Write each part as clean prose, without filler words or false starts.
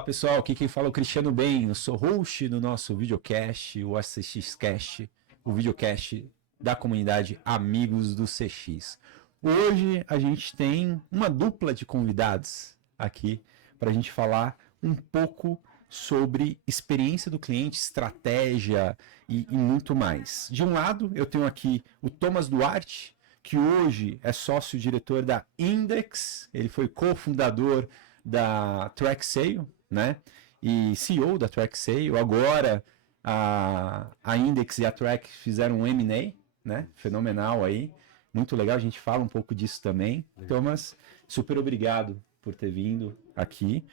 Fala pessoal, aqui quem fala é o Cristiano Bem, eu sou host do nosso videocast, o ACXcast, o videocast da comunidade Amigos do CX. Hoje a gente tem uma dupla de convidados aqui para a gente falar um pouco sobre experiência do cliente, estratégia e muito mais. De um lado, eu tenho aqui o Thomas Duarte, que hoje é sócio-diretor da Index, ele foi cofundador da TrackSale, né? E CEO da TrackSale. Agora a Index e a Track fizeram um M&A, né? Fenomenal aí. Muito legal, a gente fala um pouco disso também. Thomas, super obrigado por ter vindo aqui.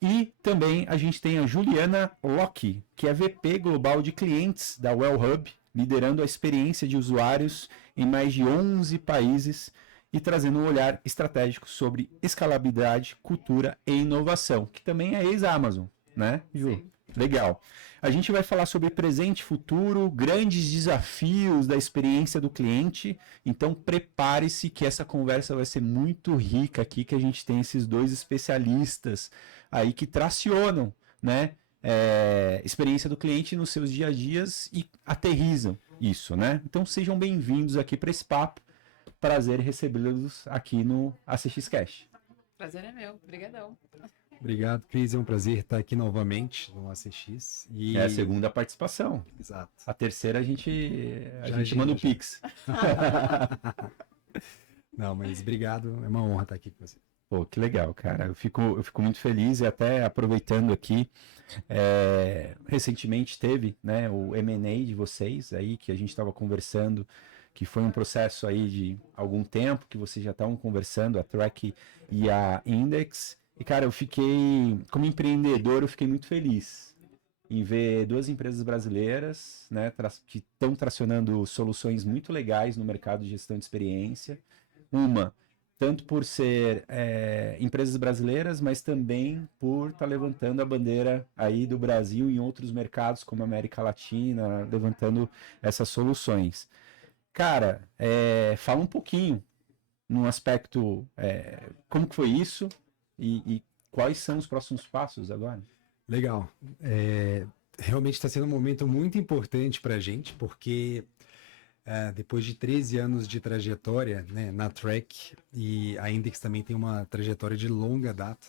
E também a gente tem a Juliana Locke, que é VP Global de Clientes da WellHub, liderando a experiência de usuários em mais de 11 países e trazendo um olhar estratégico sobre escalabilidade, cultura e inovação, que também é ex-Amazon, né, Ju? Sim. Legal. A gente vai falar sobre presente e futuro, grandes desafios da experiência do cliente. Então prepare-se que essa conversa vai ser muito rica aqui, que a gente tem esses dois especialistas aí que tracionam, né, experiência do cliente nos seus dia a dias e aterrizam isso, né? Então sejam bem-vindos aqui para esse papo. Prazer em recebê-los aqui no ACX Cash. Prazer é meu. Obrigadão. Obrigado, Cris. É um prazer estar aqui novamente no ACX. É a segunda participação. Exato. A terceira a gente Já manda o já. Pix. Não, mas obrigado. É uma honra estar aqui com você. Pô, que legal, cara. Eu fico muito feliz e até aproveitando aqui, recentemente teve, né, o M&A de vocês aí, que a gente estava conversando, que foi um processo aí de algum tempo, que vocês já estavam conversando, a Track e a Index. E, cara, como empreendedor, eu fiquei muito feliz em ver duas empresas brasileiras, né, que estão tracionando soluções muito legais no mercado de gestão de experiência. Uma, tanto por ser empresas brasileiras, mas também por estar levantando a bandeira aí do Brasil em outros mercados, como a América Latina, levantando essas soluções. Cara, fala um pouquinho num aspecto, como que foi isso e quais são os próximos passos agora? Legal. Realmente está sendo um momento muito importante para a gente, porque depois de 13 anos de trajetória, né, na Track, e a Index também tem uma trajetória de longa data,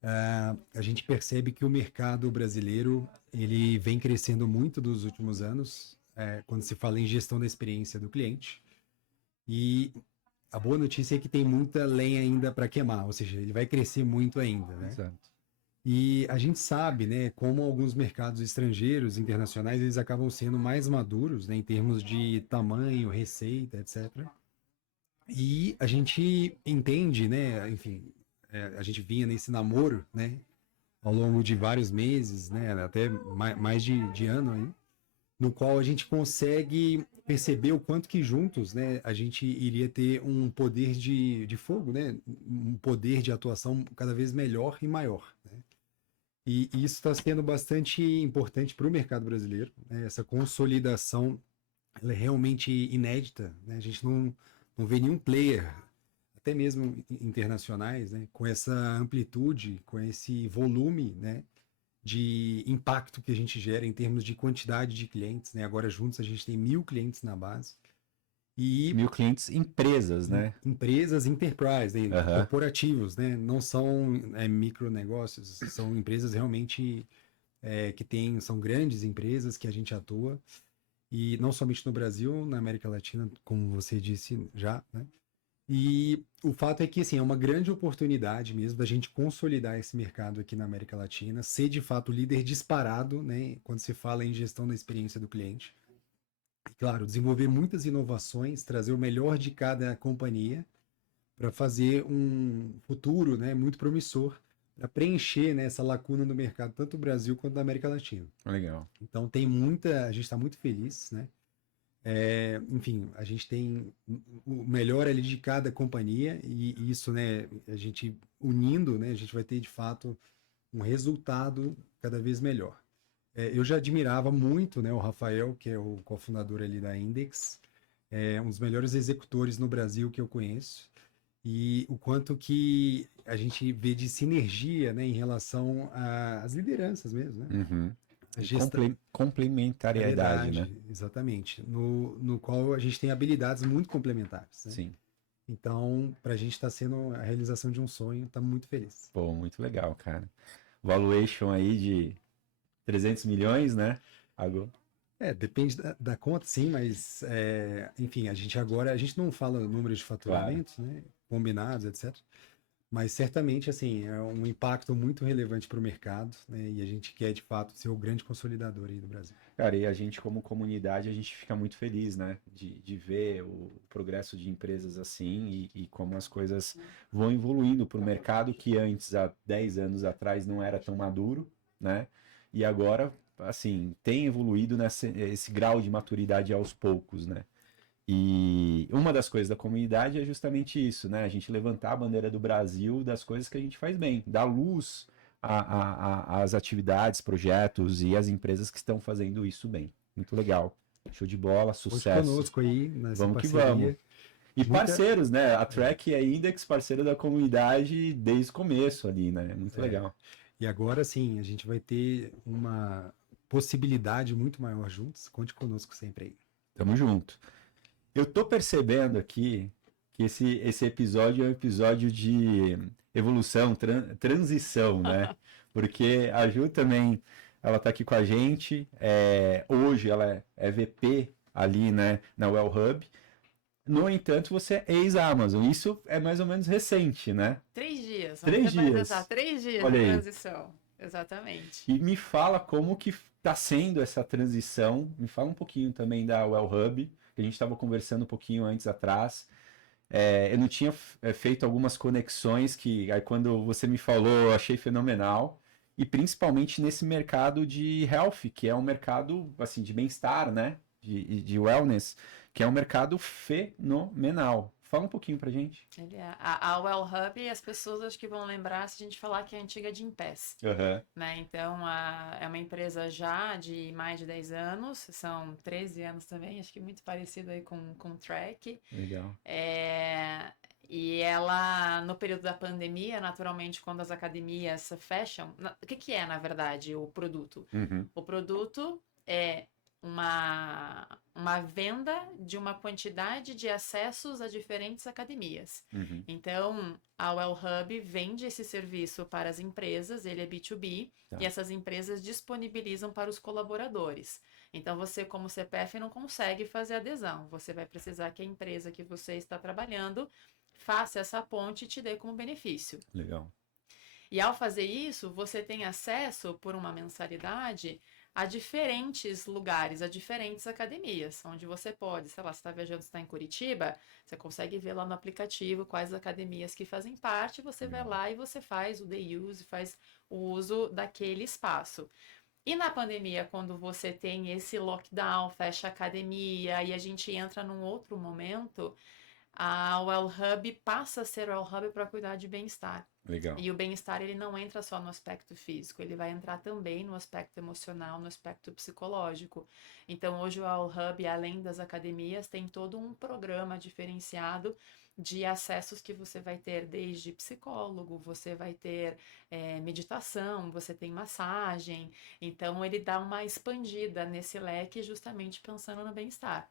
a gente percebe que o mercado brasileiro ele vem crescendo muito dos últimos anos, quando se fala em gestão da experiência do cliente. E a boa notícia é que tem muita lenha ainda para queimar, ou seja, ele vai crescer muito ainda, né? Exato. E a gente sabe, né, como alguns mercados estrangeiros, internacionais, eles acabam sendo mais maduros, né, em termos de tamanho, receita, etc. E a gente entende, né, enfim, a gente vinha nesse namoro, né, ao longo de vários meses, né, até mais de ano aí, no qual a gente consegue perceber o quanto que juntos, né, a gente iria ter um poder de fogo, né, um poder de atuação cada vez melhor e maior, né? E isso está sendo bastante importante para o mercado brasileiro, né? Essa consolidação ela é realmente inédita, né? A gente não vê nenhum player, até mesmo internacionais, né, com essa amplitude, com esse volume, né, de impacto que a gente gera em termos de quantidade de clientes, né? Agora juntos a gente tem 1.000 clientes na base. E 1.000 clientes, empresas, né? empresas enterprise, né? Aham. Corporativos, né? Não são micronegócios, são empresas realmente são grandes empresas que a gente atua. E não somente no Brasil, na América Latina, como você disse já, né? E o fato é que, assim, é uma grande oportunidade mesmo da gente consolidar esse mercado aqui na América Latina, ser de fato líder disparado, né, quando se fala em gestão da experiência do cliente. E, claro, desenvolver muitas inovações, trazer o melhor de cada companhia para fazer um futuro, né, muito promissor, para preencher, né, essa lacuna no mercado, tanto do Brasil quanto da América Latina. Legal. Então, a gente está muito feliz, né? Enfim, a gente tem o melhor ali de cada companhia e isso, né, a gente unindo, né, a gente vai ter de fato um resultado cada vez melhor. Eu já admirava muito, né, o Rafael, que é o cofundador ali da Index, um dos melhores executores no Brasil que eu conheço. e o quanto que a gente vê de sinergia, né, em relação às lideranças mesmo, né? Uhum. A gestão, Complementariedade, né? exatamente, no qual a gente tem habilidades muito complementares, né? Sim. Então, para a gente está sendo a realização de um sonho, tá muito feliz. Pô, muito legal, cara. Valuation aí de 300 milhões, né? Agora. Depende da conta, sim, mas, enfim, a gente não fala números de Claro. faturamentos, né, combinados, etc. Mas certamente, assim, é um impacto muito relevante para o mercado, né, e a gente quer, de fato, ser o grande consolidador aí do Brasil. Cara, e a gente, como comunidade, a gente fica muito feliz, né? De ver o progresso de empresas assim e como as coisas vão evoluindo para o mercado que antes, há 10 anos atrás, não era tão maduro, né? E agora, assim, tem evoluído nesse esse grau de maturidade aos poucos, né? E uma das coisas da comunidade é justamente isso, né? A gente levantar a bandeira do Brasil das coisas que a gente faz bem, dar luz às atividades, projetos e às empresas que estão fazendo isso bem. Muito legal. Show de bola, Hoje sucesso. conosco aí, nessa Vamos que vamos. parceria, E muita... parceiros, né? A Trek é Index, parceira da comunidade desde o começo ali, né? Muito é, legal. e agora sim, a gente vai ter uma possibilidade muito maior juntos. Conte conosco sempre aí. Tamo junto. Eu tô percebendo aqui que esse episódio é um episódio de evolução, transição, né? Porque a Ju também, ela tá aqui com a gente. Hoje ela é VP ali, né, na Well Hub. No entanto, você é ex-Amazon. Isso é mais ou menos recente, né? 3 dias, vamos 3 ser mais exato. dias. 3 dias de Olha aí. transição. Exatamente. E me fala como que tá sendo essa transição. Me fala um pouquinho também da Well Hub, que a gente estava conversando um pouquinho antes atrás. Eu não tinha feito algumas conexões que aí quando você me falou eu achei fenomenal. E principalmente nesse mercado de health, que é um mercado assim de bem-estar, né? De wellness, que é um mercado fenomenal. Fala um pouquinho pra gente. Ele é, a Well Hub, as pessoas acho que vão lembrar se a gente falar que é a antiga Gympass, Aham, né? Então, é uma empresa já de mais de 10 anos, são 13 anos também, acho que muito parecido aí com o Trek. legal. E ela, no período da pandemia, naturalmente, quando as academias fecham, o que que é, na verdade, o produto? Uhum, O produto é uma venda de uma quantidade de acessos a diferentes academias. uhum, Então, a Well Hub vende esse serviço para as empresas, ele é B2B, tá, e essas empresas disponibilizam para os colaboradores. Então, você, como CPF, não consegue fazer adesão. Você vai precisar que a empresa que você está trabalhando faça essa ponte e te dê como benefício. legal. E ao fazer isso, você tem acesso, por uma mensalidade, a diferentes lugares, a diferentes academias, onde você pode, sei lá, você está viajando, você está em Curitiba, você consegue ver lá no aplicativo quais academias que fazem parte, você vai Legal. lá e você faz o day use, faz o uso daquele espaço. E na pandemia, quando você tem esse lockdown, fecha a academia e a gente entra num outro momento, a Well Hub passa a ser Well Hub para cuidar de bem-estar. Legal. E o bem-estar ele não entra só no aspecto físico, ele vai entrar também no aspecto emocional, no aspecto psicológico. Então hoje o Well Hub, além das academias, tem todo um programa diferenciado de acessos que você vai ter desde psicólogo, você vai ter meditação, você tem massagem. Então ele dá uma expandida nesse leque justamente pensando no bem-estar,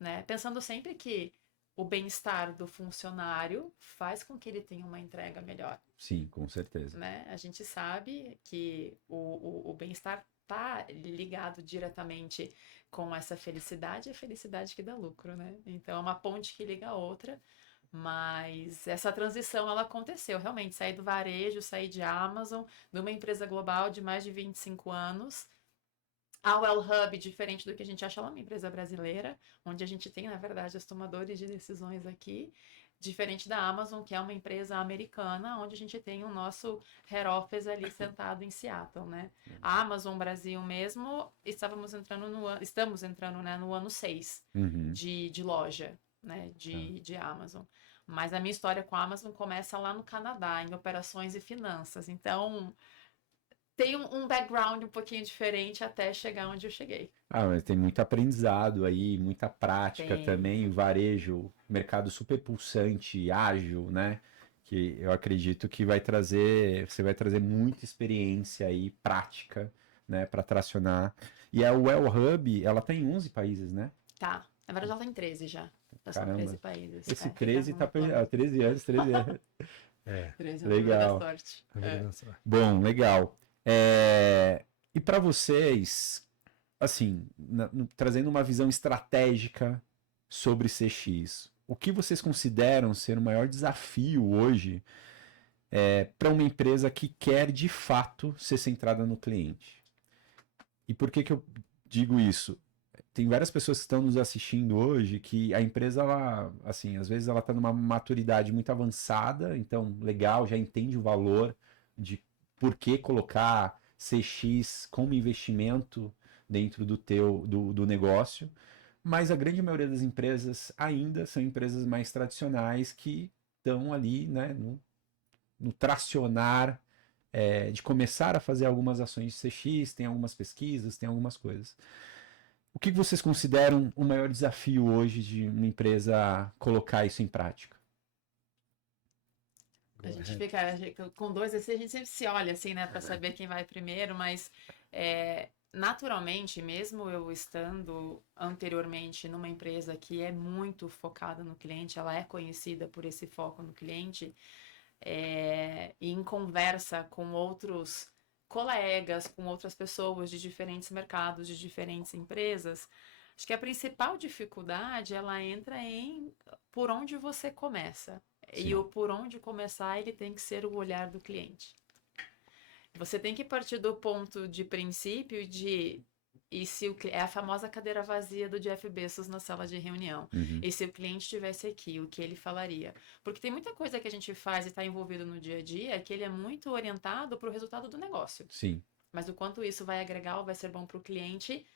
né? Pensando sempre que o bem-estar do funcionário faz com que ele tenha uma entrega melhor, Sim, com certeza. né? A gente sabe que o bem-estar está ligado diretamente com essa felicidade, é a felicidade que dá lucro, né? Então é uma ponte que liga a outra, mas essa transição ela aconteceu realmente, sair do varejo, sair de Amazon, de uma empresa global de mais de 25 anos. A Well Hub, diferente do que a gente acha, ela é uma empresa brasileira, onde a gente tem, na verdade, os tomadores de decisões aqui, diferente da Amazon, que é uma empresa americana, onde a gente tem o nosso head office ali sentado em Seattle, né? A Amazon Brasil mesmo, estamos entrando, né, no ano 6 Uhum, de loja, né, tá. de Amazon. Mas a minha história com a Amazon começa lá no Canadá, em operações e finanças. Então, tem um background um pouquinho diferente até chegar onde eu cheguei. Ah, mas tem muito aprendizado aí, muita prática Tem. também, varejo, mercado super pulsante, ágil, né? Que eu acredito que você vai trazer muita experiência aí, prática, né, para tracionar. E a Well Hub, ela tá em 11 países, né? Tá. Na verdade, ela tá em 13 já. Já são Caramba. 13 países. Esse Fica 13 tá no plano. 13 anos, 13 anos. É, 13 é o número da Legal. sorte. a vida da sorte. Bom, legal. E para vocês, assim, trazendo uma visão estratégica sobre CX, o que vocês consideram ser o maior desafio hoje para uma empresa que quer de fato ser centrada no cliente? E por que que eu digo isso? Tem várias pessoas que estão nos assistindo hoje que a empresa, ela, assim, às vezes ela está numa maturidade muito avançada, então, legal, já entende o valor de por que colocar CX como investimento dentro do negócio, mas a grande maioria das empresas ainda são empresas mais tradicionais que estão ali, né, no tracionar de começar a fazer algumas ações de CX, tem algumas pesquisas, tem algumas coisas. O que vocês consideram o maior desafio hoje de uma empresa colocar isso em prática? A gente fica com dois assim, a gente sempre se olha assim, né, para saber quem vai primeiro, mas naturalmente, mesmo eu estando anteriormente numa empresa que é muito focada no cliente, ela é conhecida por esse foco no cliente, e em conversa com outros colegas, com outras pessoas de diferentes mercados, de diferentes empresas, acho que a principal dificuldade ela entra em por onde você começa. E Sim. o por onde começar, ele tem que ser o olhar do cliente. Você tem que partir do ponto de princípio de e se é a famosa cadeira vazia do Jeff Bezos na sala de reunião. Uhum. E se o cliente estivesse aqui, o que ele falaria? Porque tem muita coisa que a gente faz e está envolvido no dia a dia que ele é muito orientado para o resultado do negócio. Sim. Mas o quanto isso vai agregar ou vai ser bom para o cliente,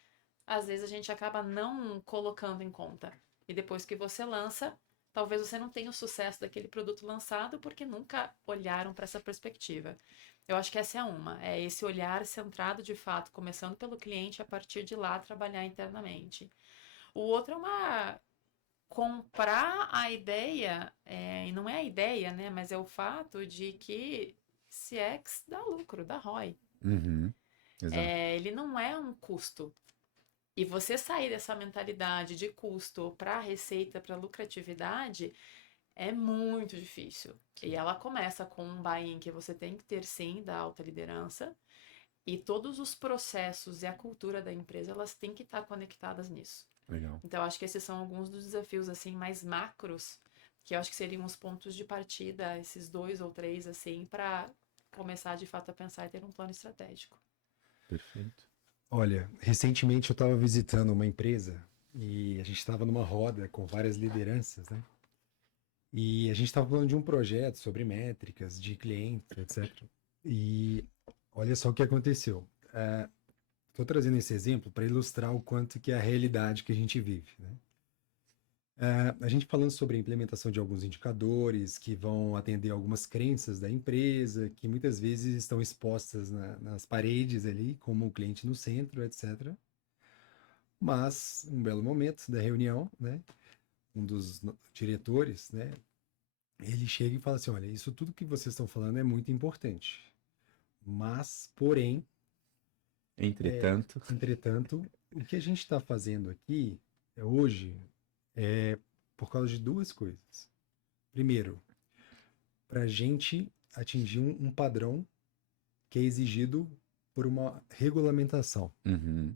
às vezes a gente acaba não colocando em conta. E depois que você lança, talvez você não tenha o sucesso daquele produto lançado porque nunca olharam para essa perspectiva. Eu acho que essa é uma, é esse olhar centrado de fato, começando pelo cliente, a partir de lá trabalhar internamente. O outro é uma comprar a ideia, e não é a ideia, né, mas é o fato de que CX dá lucro, dá ROI. Uhum. Exato. Ele não é um custo. E você sair dessa mentalidade de custo para receita, para lucratividade, é muito difícil. E ela começa com um buy-in que você tem que ter sim da alta liderança. E todos os processos e a cultura da empresa, elas têm que estar conectadas nisso. Legal. Então, acho que esses são alguns dos desafios assim mais macros, que eu acho que seriam os pontos de partida, esses 2 ou 3, assim, para começar de fato a pensar e ter um plano estratégico. Perfeito. Olha, recentemente eu estava visitando uma empresa e a gente estava numa roda com várias lideranças, né? E a gente estava falando de um projeto sobre métricas de cliente, etc. E olha só o que aconteceu. Estou trazendo esse exemplo para ilustrar o quanto que é a realidade que a gente vive, né? A gente falando sobre a implementação de alguns indicadores que vão atender algumas crenças da empresa, que muitas vezes estão expostas nas paredes ali, como o cliente no centro, etc. Mas, um belo momento da reunião, né, um dos diretores, né, ele chega e fala assim, olha, isso tudo que vocês estão falando é muito importante, mas, porém, Entretanto, o que a gente está fazendo aqui hoje é por causa de duas coisas. Primeiro, para a gente atingir um padrão que é exigido por uma regulamentação. uhum.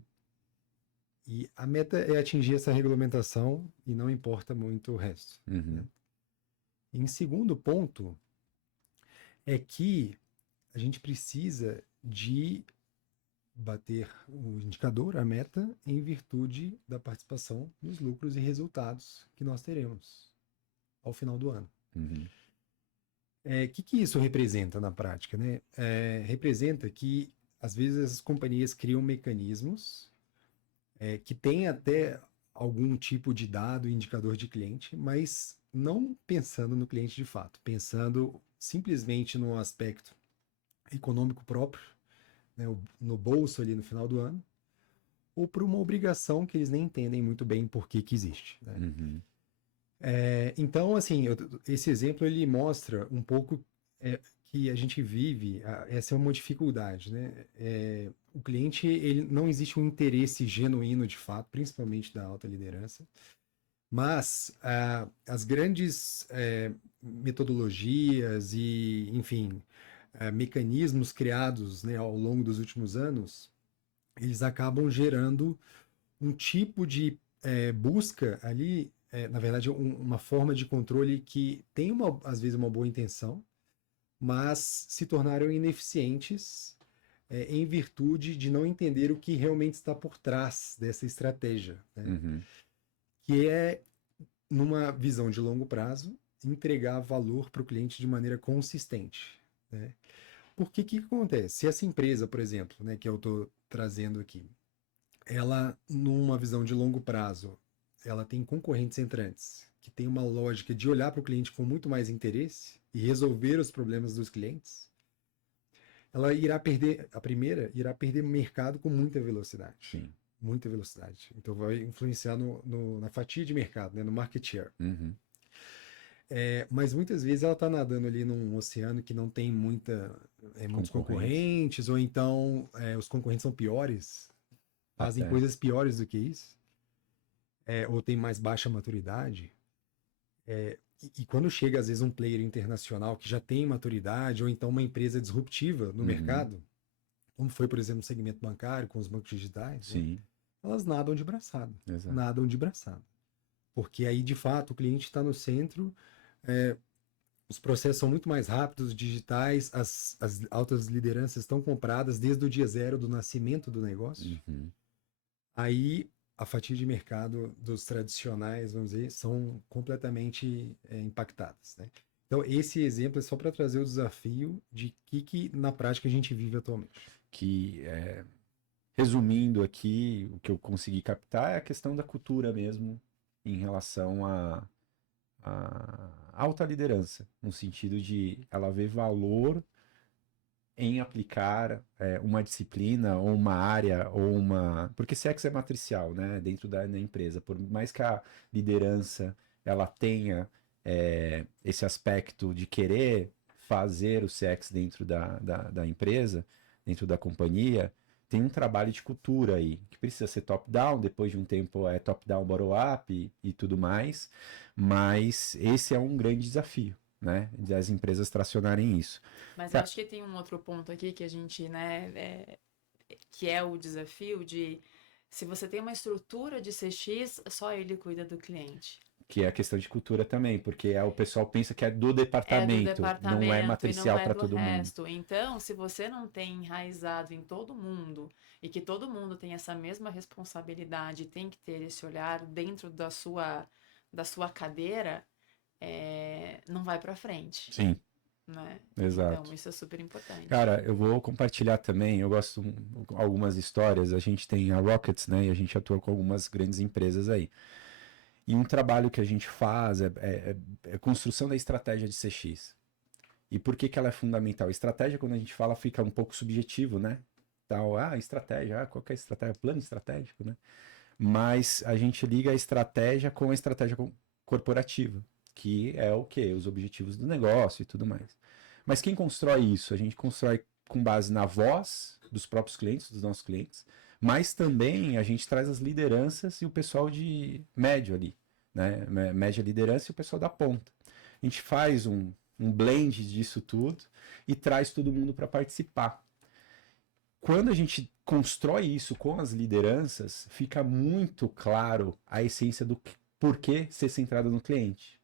E a meta é atingir essa regulamentação e não importa muito o resto. Uhum. Em segundo ponto, é que a gente precisa de bater o indicador, a meta, em virtude da participação nos lucros e resultados que nós teremos ao final do ano. Uhum. Que isso representa na prática, né? Representa que, às vezes, as companhias criam mecanismos que têm até algum tipo de dado, indicador de cliente, mas não pensando no cliente de fato, pensando simplesmente no aspecto econômico próprio, né, no bolso ali no final do ano, ou por uma obrigação que eles nem entendem muito bem por que que existe, né? Uhum. Então, assim, esse exemplo ele mostra um pouco que a gente vive, essa é uma dificuldade, né? O cliente, ele não existe um interesse genuíno de fato, principalmente da alta liderança, mas as grandes metodologias e, enfim, mecanismos criados, né, ao longo dos últimos anos, eles acabam gerando um tipo de busca ali, na verdade, uma forma de controle que tem, às vezes, uma boa intenção, mas se tornaram ineficientes em virtude de não entender o que realmente está por trás dessa estratégia, né? Uhum. Que é, numa visão de longo prazo, entregar valor para o cliente de maneira consistente, né? Porque o que acontece? Se essa empresa, por exemplo, né, que eu estou trazendo aqui, ela, numa visão de longo prazo, ela tem concorrentes entrantes, que tem uma lógica de olhar para o cliente com muito mais interesse e resolver os problemas dos clientes, ela irá perder, a primeira, irá perder mercado com muita velocidade. Sim. Muita velocidade. Então vai influenciar na fatia de mercado, né, no market share. Uhum. Mas muitas vezes ela está nadando ali num oceano que não tem muitos concorrentes, ou então os concorrentes são piores, fazem coisas piores do que isso, ou tem mais baixa maturidade. E quando chega, às vezes, um player internacional que já tem maturidade, ou então uma empresa disruptiva no mercado, como foi, por exemplo, no segmento bancário, com os bancos digitais, né, elas nadam de braçada. Exato. Nadam de braçada. Porque aí, de fato, o cliente está no centro, os processos são muito mais rápidos, digitais, as altas lideranças estão compradas desde o dia zero do nascimento do negócio. Uhum. Aí a fatia de mercado dos tradicionais, vamos dizer, são completamente impactadas, né? Então, esse exemplo é só para trazer o desafio de que na prática a gente vive atualmente. Resumindo aqui, o que eu consegui captar é a questão da cultura mesmo, em relação à alta liderança, no sentido de ela ver valor em aplicar uma disciplina ou uma área ou uma... Porque CX é matricial, né? Dentro da empresa. Por mais que a liderança ela tenha esse aspecto de querer fazer o CX dentro da empresa, dentro da companhia, tem um trabalho de cultura aí, que precisa ser top-down, depois de um tempo é top-down, bottom-up e tudo mais, mas esse é um grande desafio, né, das empresas tracionarem isso. Mas eu acho que tem um outro ponto aqui que a gente, né, que é o desafio de, se você tem uma estrutura de CX, só ele cuida do cliente. Que é a questão de cultura também, porque o pessoal pensa que é do departamento, não é matricial para todo mundo. Então, se você não tem enraizado em todo mundo, e que todo mundo tem essa mesma responsabilidade, tem que ter esse olhar dentro da sua cadeira, não vai para frente. Sim. Né? Exato. Então, isso é super importante. Cara, eu vou compartilhar também, eu gosto de algumas histórias, a gente tem a Rockets, né, e a gente atua com algumas grandes empresas aí. E um trabalho que a gente faz é construção da estratégia de CX. E por que ela é fundamental? Estratégia, quando a gente fala, fica um pouco subjetivo, né? Tal, estratégia, qual que é a estratégia? Plano estratégico, né? Mas a gente liga a estratégia com a estratégia corporativa, que é o quê? Os objetivos do negócio e tudo mais. Mas quem constrói isso? A gente constrói com base na voz dos próprios clientes, dos nossos clientes, mas também a gente traz as lideranças e o pessoal de médio ali, né? Média liderança e o pessoal da ponta. A gente faz um blend disso tudo e traz todo mundo para participar. Quando a gente constrói isso com as lideranças, fica muito claro a essência do porquê ser centrado no cliente.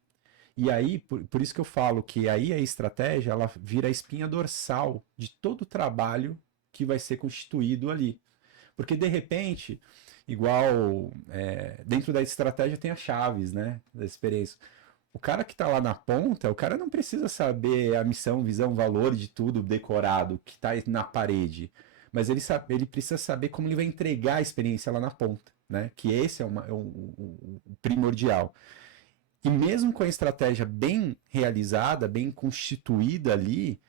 E aí, por isso que eu falo que aí a estratégia ela vira a espinha dorsal de todo o trabalho que vai ser constituído ali. Porque, de repente, igual dentro da estratégia tem as chaves, né, da experiência. O cara que está lá na ponta, o cara não precisa saber a missão, visão, valor de tudo decorado que está na parede. Mas ele precisa saber como ele vai entregar a experiência lá na ponta, né? Que esse é o primordial. E mesmo com a estratégia bem realizada, bem constituída ali,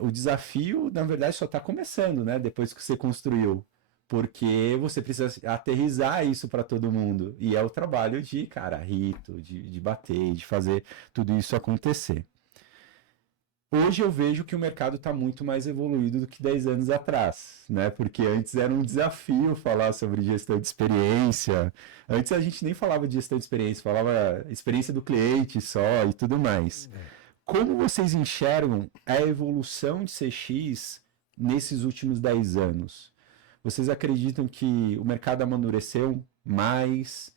o desafio, na verdade, só está começando, né? Depois que você construiu. Porque você precisa aterrissar isso para todo mundo. E é o trabalho de, cara, rito, de bater, de fazer tudo isso acontecer. Hoje eu vejo que o mercado está muito mais evoluído do que 10 anos atrás, né? Porque antes era um desafio falar sobre gestão de experiência. Antes a gente nem falava de gestão de experiência, falava experiência do cliente só e tudo mais. Como vocês enxergam a evolução de CX nesses últimos 10 anos? Vocês acreditam que o mercado amadureceu mais,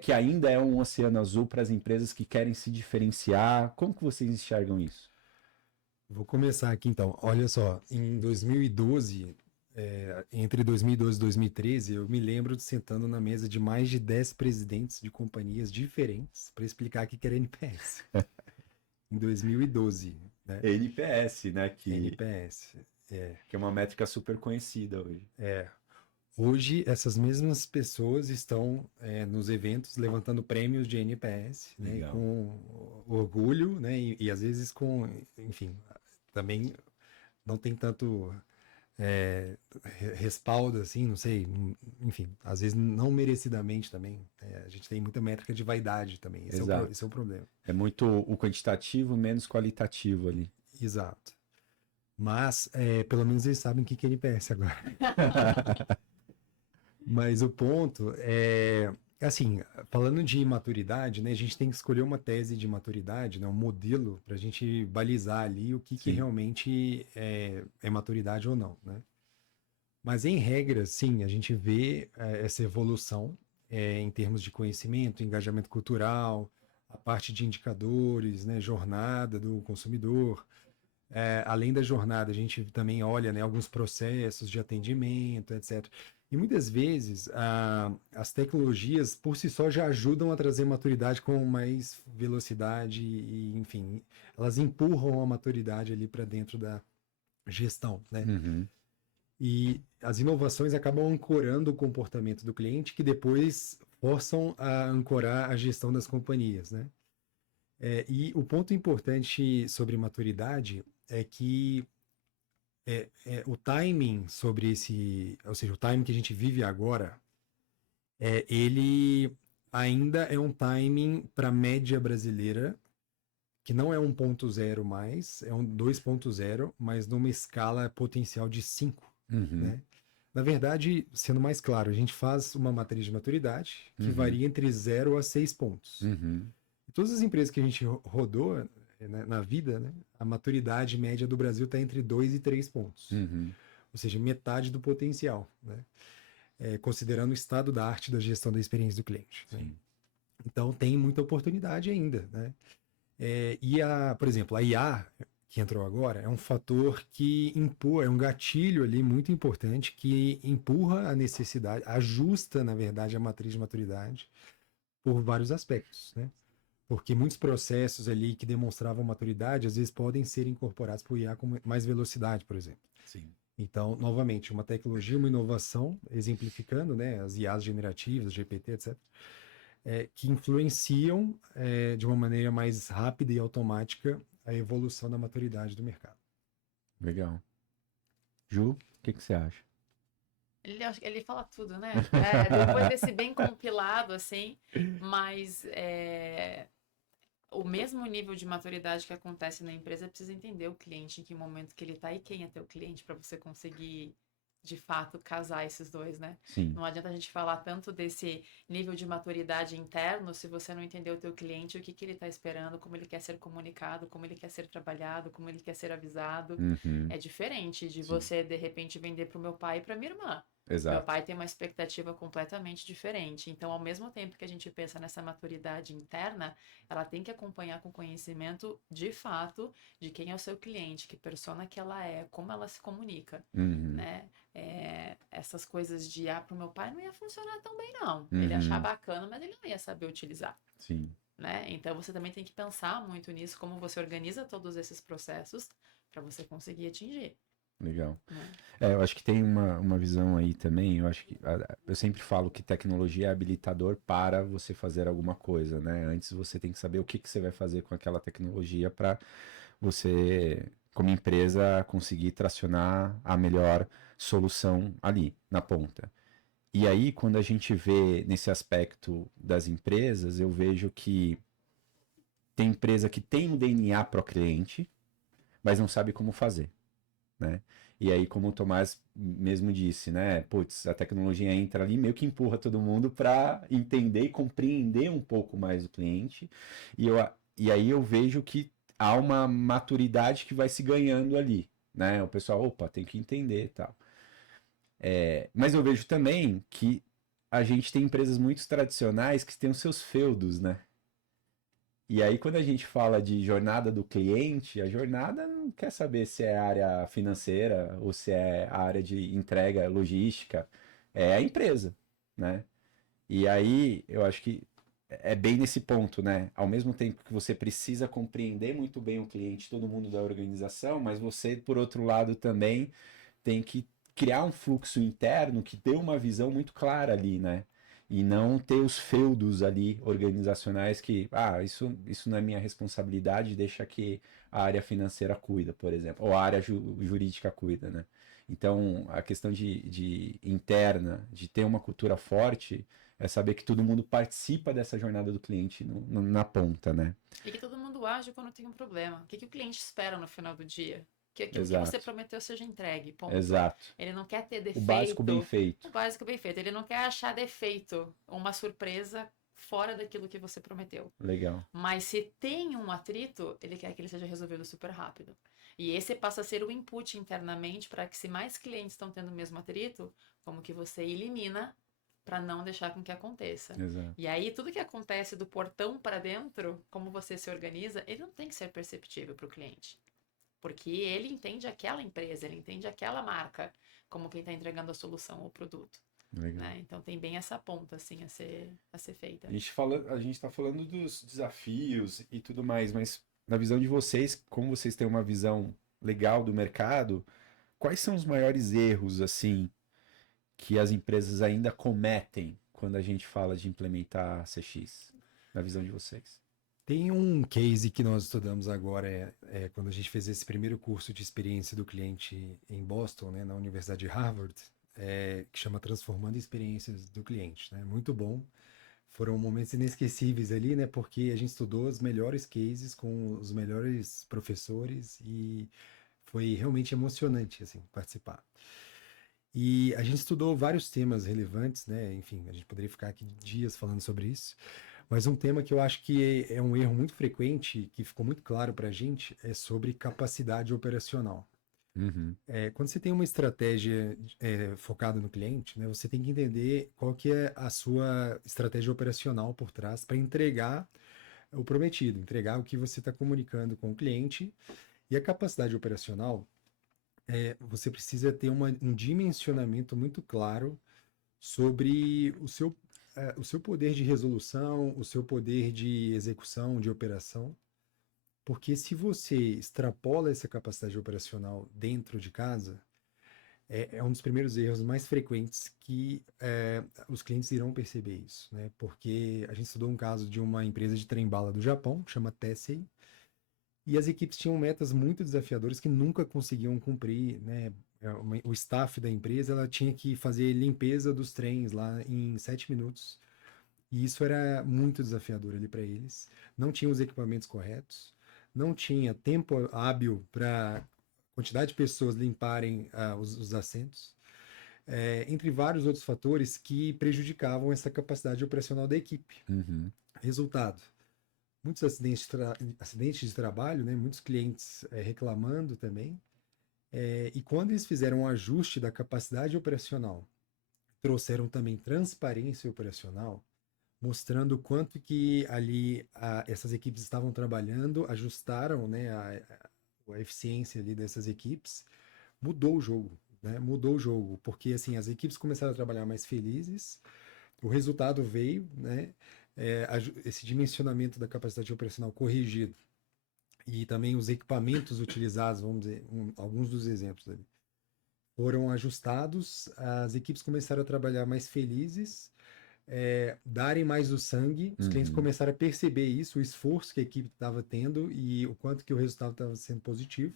que ainda é um oceano azul para as empresas que querem se diferenciar? Como que vocês enxergam isso? Vou começar aqui então. Olha só, em 2012, entre 2012 e 2013, eu me lembro de sentando na mesa de mais de 10 presidentes de companhias diferentes para explicar o que era NPS. Em 2012, né? NPS, né? NPS. Que é uma métrica super conhecida hoje. Hoje, essas mesmas pessoas estão nos eventos levantando prêmios de NPS, né, com orgulho, né, e às vezes com, enfim, também não tem tanto respaldo, assim, não sei, enfim, às vezes não merecidamente também. A gente tem muita métrica de vaidade também, esse é o problema. É muito o quantitativo menos qualitativo ali. Exato. Mas, pelo menos eles sabem o que é NPS agora. Mas o ponto é, assim, falando de maturidade, né, a gente tem que escolher uma tese de maturidade, né, um modelo para a gente balizar ali o que realmente é maturidade ou não, né? Mas em regra, sim, a gente vê essa evolução em termos de conhecimento, engajamento cultural, a parte de indicadores, né, jornada do consumidor. Além da jornada, a gente também olha, né, alguns processos de atendimento, etc. E muitas vezes as tecnologias por si só já ajudam a trazer maturidade com mais velocidade e, enfim, elas empurram a maturidade ali para dentro da gestão, né? Uhum. E as inovações acabam ancorando o comportamento do cliente, que depois forçam a ancorar a gestão das companhias, né? E o ponto importante sobre maturidade é que o timing sobre ou seja, o timing que a gente vive agora, ele ainda é um timing para a média brasileira, que não é 1.0 mais, é um 2.0, mas numa escala potencial de 5, né? Na verdade, sendo mais claro, a gente faz uma matriz de maturidade que varia entre 0 a 6 pontos. Todas as empresas que a gente rodou na vida, né, a maturidade média do Brasil está entre 2 e 3 pontos. Ou seja, metade do potencial, né? Considerando o estado da arte da gestão da experiência do cliente. Né? Então, tem muita oportunidade ainda. Né? Por exemplo, a IA, que entrou agora, é um fator que empurra, é um gatilho ali muito importante que empurra a necessidade, ajusta, na verdade, a matriz de maturidade por vários aspectos, né? Porque muitos processos ali que demonstravam maturidade, às vezes podem ser incorporados por IA com mais velocidade, por exemplo. Sim. Então, novamente, uma tecnologia, uma inovação, exemplificando, né, as IAs generativas, GPT, etc., que influenciam de uma maneira mais rápida e automática a evolução da maturidade do mercado. Legal. Ju, o que você acha? Ele fala tudo, né? Depois desse bem compilado, assim, mas o mesmo nível de maturidade que acontece na empresa precisa entender o cliente, em que momento que ele está e quem é teu cliente, para você conseguir, de fato, casar esses dois, né? Sim. Não adianta a gente falar tanto desse nível de maturidade interno se você não entender o teu cliente, o que ele está esperando, como ele quer ser comunicado, como ele quer ser trabalhado, como ele quer ser avisado. É diferente de você, de repente, vender para o meu pai e para minha irmã. Exato. Meu pai tem uma expectativa completamente diferente. Então, ao mesmo tempo que a gente pensa nessa maturidade interna, ela tem que acompanhar com conhecimento, de fato, de quem é o seu cliente, que persona que ela é, como ela se comunica, né? Essas coisas de pro meu pai não ia funcionar tão bem, não. Ele ia achar bacana, mas ele não ia saber utilizar. Sim. Né? Então, você também tem que pensar muito nisso, como você organiza todos esses processos para você conseguir atingir. Legal. Eu acho que tem uma visão aí também, eu sempre falo que tecnologia é habilitador para você fazer alguma coisa, né? Antes você tem que saber o que você vai fazer com aquela tecnologia para você como empresa, conseguir tracionar a melhor solução ali, na ponta. E aí, quando a gente vê nesse aspecto das empresas, eu vejo que tem empresa que tem um DNA para o cliente, mas não sabe como fazer, né? E aí, como o Tomás mesmo disse, né? Putz, a tecnologia entra ali, meio que empurra todo mundo para entender e compreender um pouco mais o cliente. E aí eu vejo que há uma maturidade que vai se ganhando ali, né? O pessoal, opa, tem que entender e tal. Mas eu vejo também que a gente tem empresas muito tradicionais que têm os seus feudos, né? E aí, quando a gente fala de jornada do cliente, a jornada não quer saber se é área financeira ou se é a área de entrega, logística, é a empresa, né? E aí, eu acho que é bem nesse ponto, né? Ao mesmo tempo que você precisa compreender muito bem o cliente, todo mundo da organização, mas você, por outro lado, também tem que criar um fluxo interno que dê uma visão muito clara ali, né? E não ter os feudos ali organizacionais que, isso não é minha responsabilidade, deixa que a área financeira cuida, por exemplo, ou a área jurídica cuida, né? Então, a questão de interna, de ter uma cultura forte, é saber que todo mundo participa dessa jornada do cliente na ponta, né? E que todo mundo age quando tem um problema. O que o cliente espera no final do dia? Que aquilo que você Exato, prometeu seja entregue, ponto. exato. Ele não quer ter O básico bem defeito, feito. o básico bem feito. Ele não quer achar defeito, uma surpresa fora daquilo que você prometeu. Legal. Mas se tem um atrito, ele quer que ele seja resolvido super rápido. E esse passa a ser o input internamente para que se mais clientes estão tendo o mesmo atrito, como que você elimina para não deixar com que aconteça. Exato. E aí tudo que acontece do portão para dentro, como você se organiza, ele não tem que ser perceptível para o cliente. Porque ele entende aquela empresa, ele entende aquela marca como quem está entregando a solução ou o produto. Legal. Né? Então tem bem essa ponta assim a ser feita. A gente está falando dos desafios e tudo mais, mas na visão de vocês, como vocês têm uma visão legal do mercado, quais são os maiores erros assim que as empresas ainda cometem quando a gente fala de implementar CX, na visão de vocês? Tem um case que nós estudamos agora, quando a gente fez esse primeiro curso de experiência do cliente em Boston, né, na Universidade de Harvard, que chama Transformando Experiências do Cliente, né? Muito bom. Foram momentos inesquecíveis ali, né? Porque a gente estudou os melhores cases com os melhores professores e foi realmente emocionante, assim, participar. E a gente estudou vários temas relevantes, né? Enfim, a gente poderia ficar aqui dias falando sobre isso. Mas um tema que eu acho que é um erro muito frequente, que ficou muito claro para a gente, é sobre capacidade operacional. Uhum. Quando você tem uma estratégia focada no cliente, né, você tem que entender qual que é a sua estratégia operacional por trás para entregar o prometido, entregar o que você está comunicando com o cliente. E a capacidade operacional, você precisa ter um dimensionamento muito claro sobre o seu poder de resolução, o seu poder de execução, de operação. Porque se você extrapola essa capacidade operacional dentro de casa, é um dos primeiros erros mais frequentes que os clientes irão perceber isso, né? Porque a gente estudou um caso de uma empresa de trem-bala do Japão, chama Tessei, e as equipes tinham metas muito desafiadoras que nunca conseguiam cumprir, né? O staff da empresa, ela tinha que fazer limpeza dos trens lá em 7 minutos. E isso era muito desafiador ali para eles. Não tinham os equipamentos corretos, não tinha tempo hábil para quantidade de pessoas limparem os assentos, entre vários outros fatores que prejudicavam essa capacidade operacional da equipe. Uhum. Resultado: muitos acidentes de trabalho, né? Muitos clientes reclamando também. E quando eles fizeram um ajuste da capacidade operacional, trouxeram também transparência operacional, mostrando o quanto que ali essas equipes estavam trabalhando, ajustaram, né, a eficiência ali dessas equipes, mudou o jogo, né? Mudou o jogo, porque assim, as equipes começaram a trabalhar mais felizes, o resultado veio, né? Esse dimensionamento da capacidade operacional corrigido e também os equipamentos utilizados, vamos dizer, alguns dos exemplos ali, foram ajustados, as equipes começaram a trabalhar mais felizes, darem mais o sangue, os clientes começaram a perceber isso, o esforço que a equipe estava tendo e o quanto que o resultado estava sendo positivo.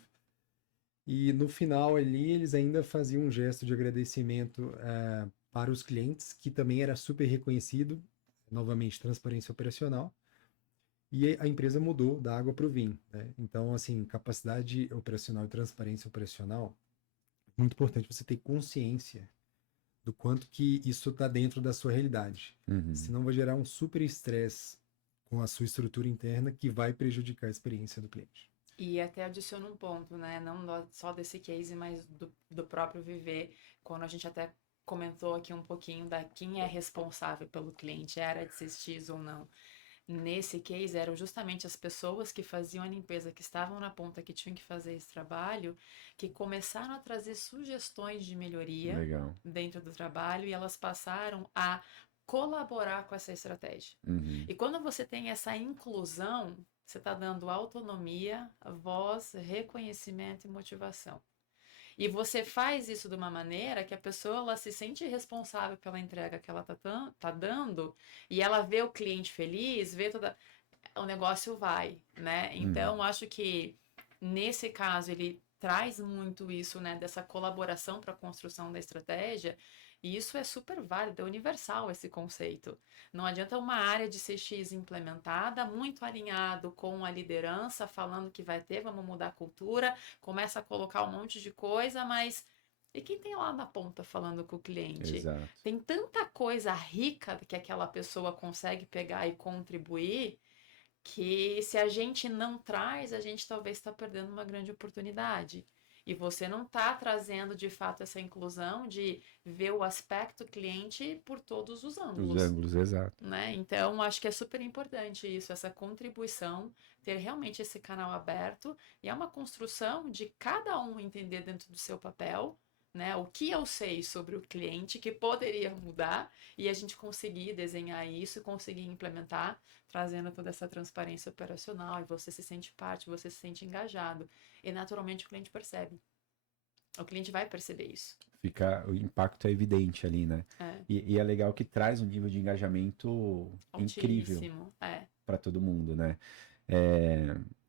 E no final ali, eles ainda faziam um gesto de agradecimento para os clientes, que também era super reconhecido, novamente, transparência operacional. E a empresa mudou da água para o vinho, né? Então, assim, capacidade operacional e transparência operacional, muito importante você ter consciência do quanto que isso está dentro da sua realidade. Uhum. Senão vai gerar um super estresse com a sua estrutura interna que vai prejudicar a experiência do cliente. E até adiciono um ponto, né? Não só desse case, mas do próprio viver. Quando a gente até comentou aqui um pouquinho da quem é responsável pelo cliente, era de CX ou não. Nesse case, eram justamente as pessoas que faziam a limpeza, que estavam na ponta, que tinham que fazer esse trabalho, que começaram a trazer sugestões de melhoria Legal. dentro do trabalho e elas passaram a colaborar com essa estratégia. Uhum. E quando você tem essa inclusão, você está dando autonomia, voz, reconhecimento e motivação. E você faz isso de uma maneira que a pessoa ela se sente responsável pela entrega que ela tá dando e ela vê o cliente feliz, vê toda. O negócio vai, né? Então, acho que nesse caso ele traz muito isso, né, dessa colaboração para a construção da estratégia, e isso é super válido, é universal esse conceito. Não adianta uma área de CX implementada, muito alinhado com a liderança, falando que vai ter, vamos mudar a cultura, começa a colocar um monte de coisa, mas e quem tem lá na ponta falando com o cliente? Exato. Tem tanta coisa rica que aquela pessoa consegue pegar e contribuir que se a gente não traz, a gente talvez está perdendo uma grande oportunidade. E você não está trazendo de fato essa inclusão de ver o aspecto cliente por todos os Os ângulos. ângulos, exato. Né? Então, acho que é super importante isso, essa contribuição, ter realmente esse canal aberto, e é uma construção de cada um entender dentro do seu papel, né? O que eu sei sobre o cliente que poderia mudar, e a gente conseguir desenhar isso, conseguir implementar, trazendo toda essa transparência operacional, e você se sente parte, você se sente engajado, e naturalmente o cliente percebe. O cliente vai perceber isso. O impacto é evidente ali, né? É. E é legal que traz um nível de engajamento incrível Altíssimo. para todo mundo, né?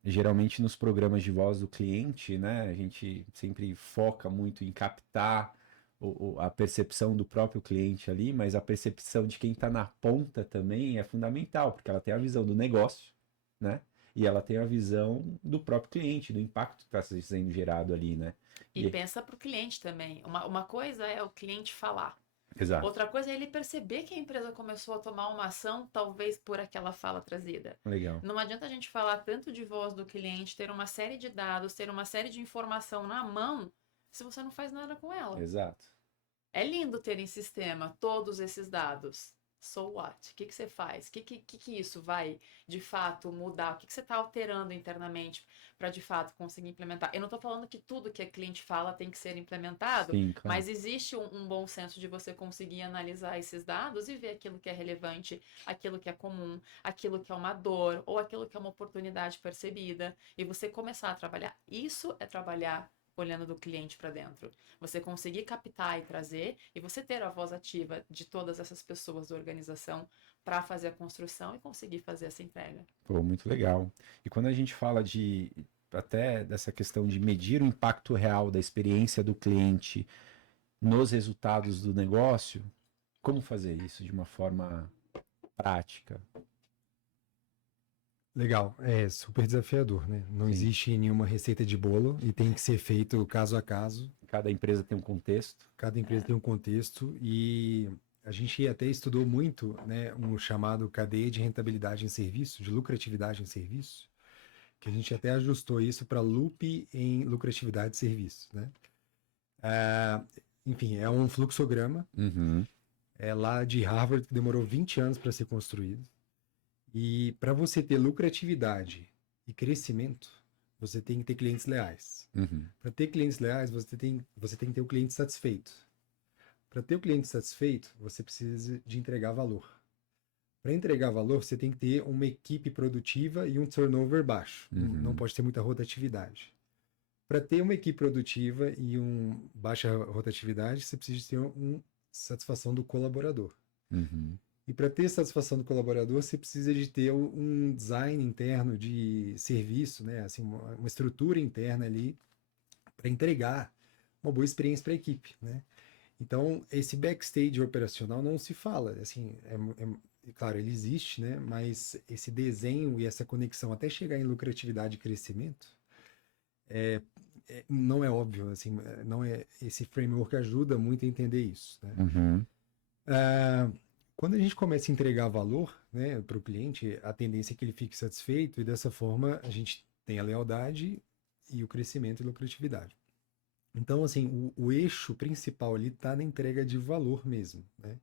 Geralmente nos programas de voz do cliente, né? A gente sempre foca muito em captar a percepção do próprio cliente ali, mas a percepção de quem está na ponta também é fundamental, porque ela tem a visão do negócio, né? E ela tem a visão do próprio cliente, do impacto que está sendo gerado ali, né? E pensa para o cliente também. Uma coisa é o cliente falar. Exato. Outra coisa é ele perceber que a empresa começou a tomar uma ação, talvez por aquela fala trazida. Legal. Não adianta a gente falar tanto de voz do cliente, ter uma série de dados, ter uma série de informação na mão, se você não faz nada com ela. Exato. É lindo ter em sistema todos esses dados. So what? O que você faz? O que isso vai, de fato, mudar? O que você está alterando internamente para, de fato, conseguir implementar? Eu não estou falando que tudo que a cliente fala tem que ser implementado, Sim, claro. mas existe um bom senso de você conseguir analisar esses dados e ver aquilo que é relevante, aquilo que é comum, aquilo que é uma dor ou aquilo que é uma oportunidade percebida, e você começar a trabalhar. Isso é trabalhar olhando do cliente para dentro. Você conseguir captar e trazer, e você ter a voz ativa de todas essas pessoas da organização para fazer a construção e conseguir fazer essa entrega. Pô, muito legal. E quando a gente fala até dessa questão de medir o impacto real da experiência do cliente nos resultados do negócio, como fazer isso de uma forma prática? Legal, é super desafiador, né? Não Sim. existe nenhuma receita de bolo e tem que ser feito caso a caso. Cada empresa tem um contexto. Cada empresa tem um contexto e a gente até estudou muito, né, um chamado cadeia de rentabilidade em serviço, de lucratividade em serviço, que a gente até ajustou isso para loop em lucratividade de serviço, né? Enfim, é um fluxograma lá de Harvard que demorou 20 anos para ser construído. E para você ter lucratividade e crescimento, você tem que ter clientes leais. Para ter clientes leais, você tem que ter o cliente satisfeito. Para ter o cliente satisfeito, você precisa de entregar valor. Para entregar valor, você tem que ter uma equipe produtiva e um turnover baixo. Não pode ter muita rotatividade. Para ter uma equipe produtiva e baixa rotatividade, você precisa ter uma satisfação do colaborador. E para ter satisfação do colaborador, você precisa de ter um design interno de serviço, né? Assim, uma estrutura interna ali para entregar uma boa experiência para a equipe, né? Então, esse backstage operacional não se fala, assim, claro, ele existe, né? Mas esse desenho e essa conexão até chegar em lucratividade e crescimento não é óbvio, assim, não é, esse framework ajuda muito a entender isso, né? Uhum. Quando a gente começa a entregar valor, né, para o cliente, a tendência é que ele fique satisfeito e dessa forma a gente tem a lealdade e o crescimento e lucratividade. Então, assim, o eixo principal ali está na entrega de valor mesmo, né?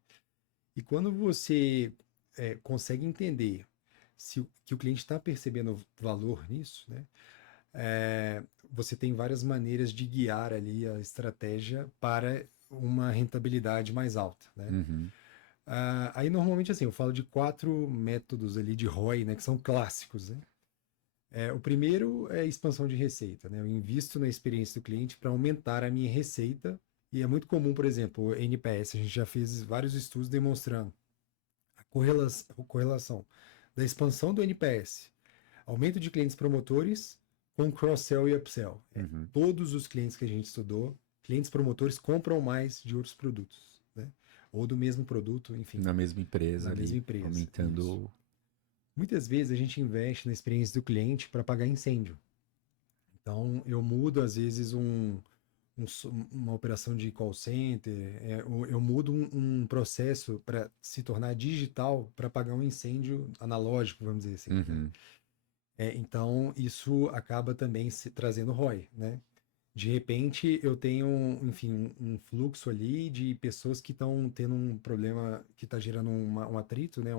E quando você consegue entender que o cliente está percebendo valor nisso, né? Você tem várias maneiras de guiar ali a estratégia para uma rentabilidade mais alta, né? Uhum. Aí, normalmente, assim, eu falo de 4 métodos ali de ROI, né? Que são clássicos, né? O primeiro é expansão de receita, né? Eu invisto na experiência do cliente para aumentar a minha receita. E é muito comum, por exemplo, o NPS. A gente já fez vários estudos demonstrando a correlação da expansão do NPS, aumento de clientes promotores com cross-sell e upsell. Uhum. Todos os clientes que a gente estudou, clientes promotores compram mais de outros produtos, né? Ou do mesmo produto, enfim. Na mesma empresa Na ali, mesma empresa, aumentando... isso. Muitas vezes a gente investe na experiência do cliente para pagar incêndio. Então, eu mudo, às vezes, uma operação de call center, eu mudo um processo para se tornar digital para pagar um incêndio analógico, vamos dizer assim, né? Uhum. Então, isso acaba também trazendo ROI, né? De repente, eu tenho, enfim, um fluxo ali de pessoas que estão tendo um problema que está gerando um atrito, né?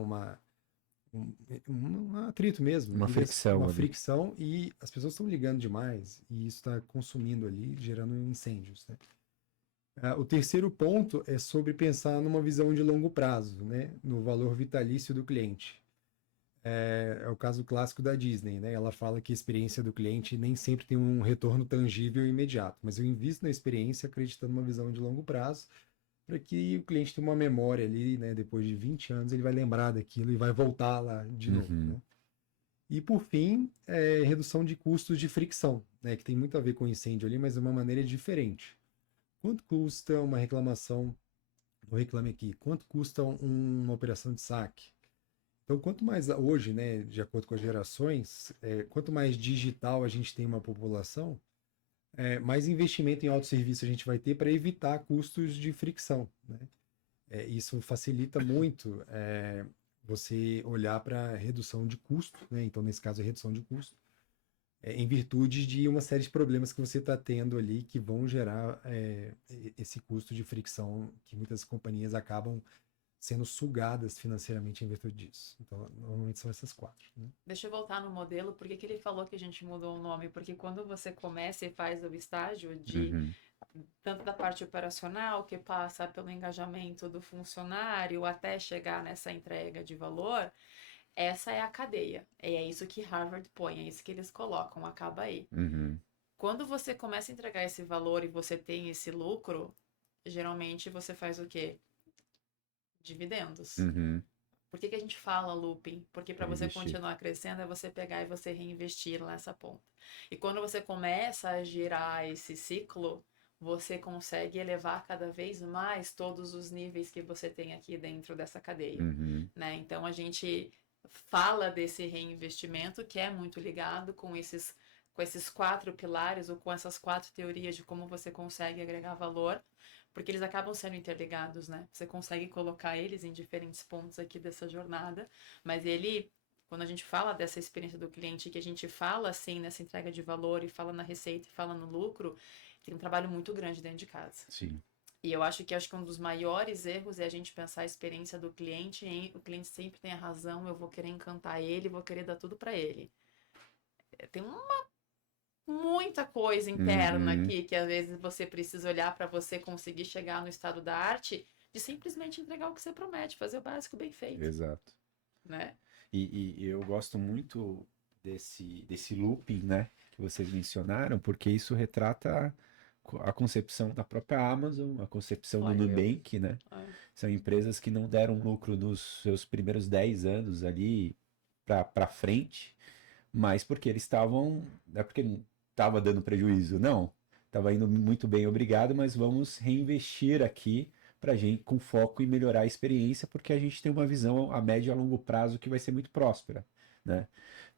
Um atrito mesmo. Uma fricção Uma ali. fricção e as pessoas estão ligando demais e isso está consumindo ali, gerando incêndios, né? O terceiro ponto é sobre pensar numa visão de longo prazo, né? No valor vitalício do cliente. É o caso clássico da Disney, né? Ela fala que a experiência do cliente nem sempre tem um retorno tangível e imediato, mas eu invisto na experiência acreditando numa visão de longo prazo para que o cliente tenha uma memória ali, né? Depois de 20 anos ele vai lembrar daquilo e vai voltar lá de novo, Uhum. né? E por fim, redução de custos de fricção, né? Que tem muito a ver com incêndio ali, mas de uma maneira diferente. Quanto custa uma reclamação no Reclame Aqui? Quanto custa uma operação de saque? Então, quanto mais hoje, né, de acordo com as gerações, quanto mais digital a gente tem uma população, mais investimento em autosserviço a gente vai ter para evitar custos de fricção, né? Isso facilita muito você olhar para redução de custo, né? Então, nesse caso, a redução de custo, em virtude de uma série de problemas que você está tendo ali que vão gerar esse custo de fricção que muitas companhias acabam sendo sugadas financeiramente em virtude disso. Então, normalmente são essas 4, né? Deixa eu voltar no modelo, por que que ele falou que a gente mudou o nome? Porque quando você começa e faz o estágio de Uhum. tanto da parte operacional, que passa pelo engajamento do funcionário até chegar nessa entrega de valor, essa é a cadeia. E é isso que Harvard põe, é isso que eles colocam, acaba aí. Uhum. Quando você começa a entregar esse valor e você tem esse lucro, geralmente você faz o quê? Dividendos. Uhum. Por que que a gente fala looping? Porque para você Reinvestir. continuar crescendo é você pegar e você reinvestir nessa ponta. E quando você começa a girar esse ciclo, você consegue elevar cada vez mais todos os níveis que você tem aqui dentro dessa cadeia, Uhum. né? Então a gente fala desse reinvestimento que é muito ligado com esses 4 pilares ou com essas 4 teorias de como você consegue agregar valor, porque eles acabam sendo interligados, né? Você consegue colocar eles em diferentes pontos aqui dessa jornada, mas quando a gente fala dessa experiência do cliente, que a gente fala assim nessa entrega de valor e fala na receita e fala no lucro, tem um trabalho muito grande dentro de casa. Sim. E eu acho que um dos maiores erros é a gente pensar a experiência do cliente em o cliente sempre tem a razão, eu vou querer encantar ele, vou querer dar tudo para ele. Tem muita coisa interna Uhum. aqui que às vezes você precisa olhar para você conseguir chegar no estado da arte de simplesmente entregar o que você promete, fazer o básico bem feito, Exato. né? E eu gosto muito desse looping, né, que vocês mencionaram, porque isso retrata a concepção da própria Amazon, a concepção do Olha, Nubank, né? É. São empresas que não deram lucro nos seus primeiros 10 anos ali para frente, mas porque eles estavam, não é porque não estava dando prejuízo, não. estava indo muito bem, obrigado, mas vamos reinvestir aqui para gente com foco em melhorar a experiência, porque a gente tem uma visão a médio e a longo prazo que vai ser muito próspera, né?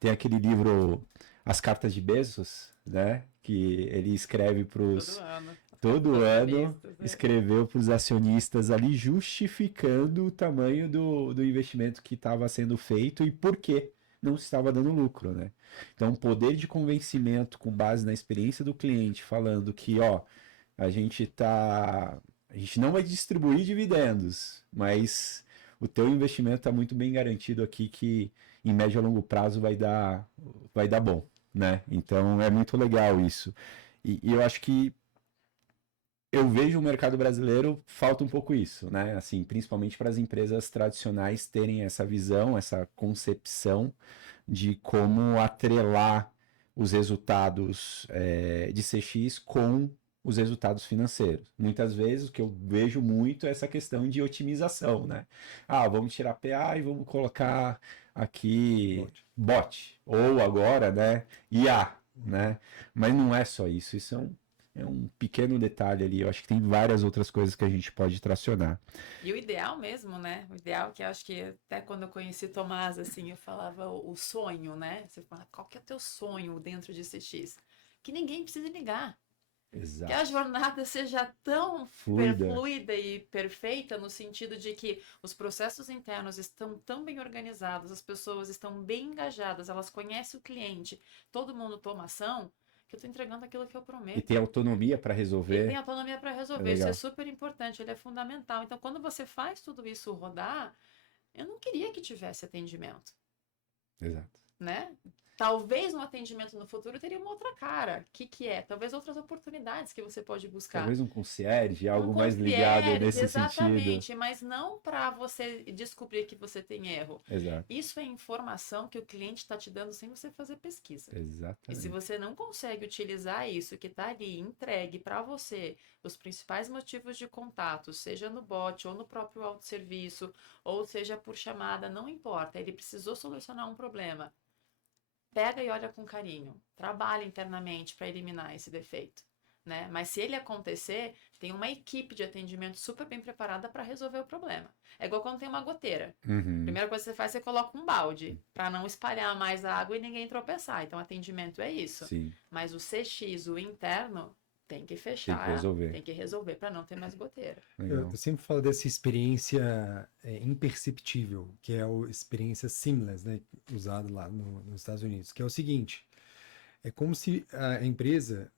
Tem aquele livro As Cartas de Bezos, né? Que ele escreve para Todo os ano. todo Os ano acionistas, né? escreveu para os acionistas ali justificando o tamanho do investimento que estava sendo feito e por que não estava dando lucro, né? Então, poder de convencimento com base na experiência do cliente, falando que, ó, a gente não vai distribuir dividendos, mas o teu investimento está muito bem garantido aqui que em médio a longo prazo vai dar bom, né? Então, é muito legal isso. E eu acho que eu vejo o mercado brasileiro falta um pouco isso, né? Assim, principalmente para as empresas tradicionais terem essa visão, essa concepção de como atrelar os resultados de CX com os resultados financeiros. Muitas vezes o que eu vejo muito é essa questão de otimização, né? Ah, vamos tirar PA e vamos colocar aqui bot, ou agora, né, IA, né? Mas não é só isso, isso é um pequeno detalhe ali. Eu acho que tem várias outras coisas que a gente pode tracionar. E o ideal mesmo, né? O ideal que eu acho que até quando eu conheci Tomás, assim, eu falava o sonho, né? Você fala, qual que é o teu sonho dentro de CX? Que ninguém precise ligar. Exato. Que a jornada seja tão fluida e perfeita no sentido de que os processos internos estão tão bem organizados, as pessoas estão bem engajadas, elas conhecem o cliente, todo mundo toma ação, que eu estou entregando aquilo que eu prometo. E tem autonomia para resolver. E tem autonomia para resolver. Isso é super importante, ele é fundamental. Então, quando você faz tudo isso rodar, eu não queria que tivesse atendimento. Exato. Né? Talvez um atendimento no futuro teria uma outra cara. O que é? Talvez outras oportunidades que você pode buscar. Talvez um concierge, algo mais ligado nesse exatamente, sentido. mas não para você descobrir que você tem erro. Exato. Isso é informação que o cliente está te dando sem você fazer pesquisa. Exatamente. E se você não consegue utilizar isso que está ali entregue para você, os principais motivos de contato, seja no bot ou no próprio autosserviço, ou seja por chamada, não importa, ele precisou solucionar um problema. Pega e olha com carinho, trabalha internamente para eliminar esse defeito, né? Mas se ele acontecer, tem uma equipe de atendimento super bem preparada para resolver o problema. É igual quando tem uma goteira. Primeira coisa que você faz, você coloca um balde para não espalhar mais a água e ninguém tropeçar. Então, atendimento é isso. Sim. Mas o CX, o interno, tem que fechar, tem que resolver para não ter mais goteira. Eu sempre falo dessa experiência imperceptível, que é a experiência seamless, né, usada lá nos Estados Unidos, que é o seguinte, é como se a empresa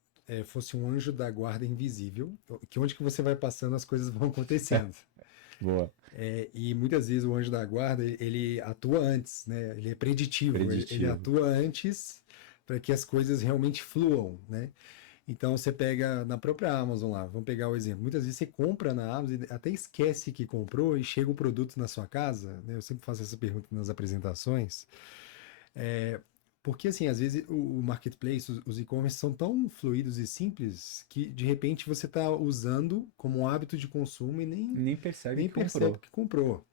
fosse um anjo da guarda invisível, que onde que você vai passando as coisas vão acontecendo. Boa. E muitas vezes o anjo da guarda, ele atua antes, né, ele é preditivo. Ele atua antes para que as coisas realmente fluam, né? Então, você pega na própria Amazon lá, vamos pegar o exemplo. Muitas vezes você compra na Amazon e até esquece que comprou e chega o produto na sua casa, né? Eu sempre faço essa pergunta nas apresentações. Porque, assim, às vezes o marketplace, os e-commerce são tão fluidos e simples que, de repente, você está usando como um hábito de consumo e nem percebe que comprou.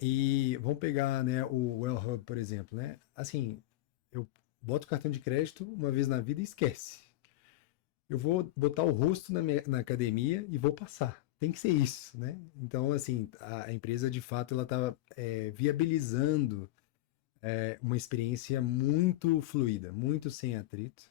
E vamos pegar, né, o Well Hub, por exemplo, né? Assim, eu boto o cartão de crédito uma vez na vida e esquece. Eu vou botar o rosto na academia e vou passar. Tem que ser isso, né? Então, assim, a empresa, de fato, ela está viabilizando uma experiência muito fluida, muito sem atrito.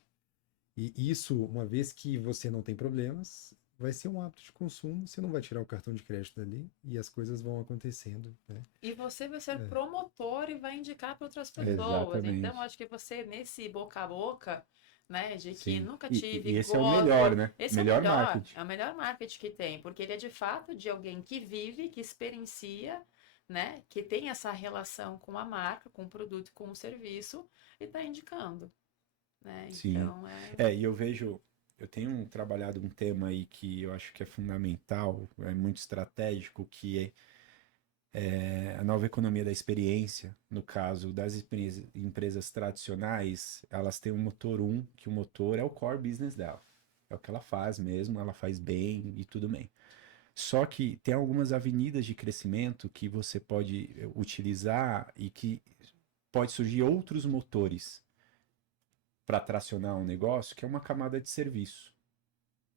E isso, uma vez que você não tem problemas, vai ser um hábito de consumo, você não vai tirar o cartão de crédito dali e as coisas vão acontecendo, né? E você vai ser promotor e vai indicar para outras pessoas. Exatamente. Então, acho que você, nesse boca a boca, né, de que Sim. nunca tive e esse é o melhor, né? Esse melhor é o melhor marketing. É o melhor marketing que tem, porque ele é de fato de alguém que vive, que experiencia, né, que tem essa relação com a marca, com o produto, com o serviço e está indicando, né? Sim. Então, e eu vejo, eu tenho trabalhado um tema aí que eu acho que é fundamental, é muito estratégico, que é a nova economia da experiência. No caso das empresas tradicionais, elas têm um motor que o motor é o core business dela. É o que ela faz mesmo, ela faz bem e tudo bem. Só que tem algumas avenidas de crescimento que você pode utilizar e que pode surgir outros motores para tracionar um negócio, que é uma camada de serviço.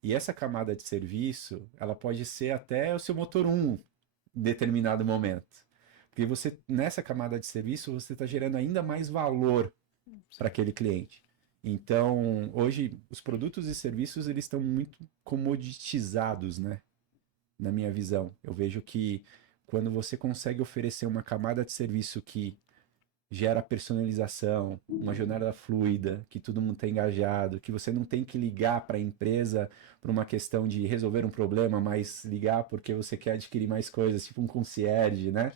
E essa camada de serviço, ela pode ser até o seu motor 1 em determinado momento. Porque você, nessa camada de serviço, você está gerando ainda mais valor para aquele cliente. Então, hoje, os produtos e serviços, eles estão muito comoditizados, né? Na minha visão. Eu vejo que quando você consegue oferecer uma camada de serviço que gera personalização, uma jornada fluida, que todo mundo está engajado, que você não tem que ligar para a empresa por uma questão de resolver um problema, mas ligar porque você quer adquirir mais coisas, tipo um concierge, né?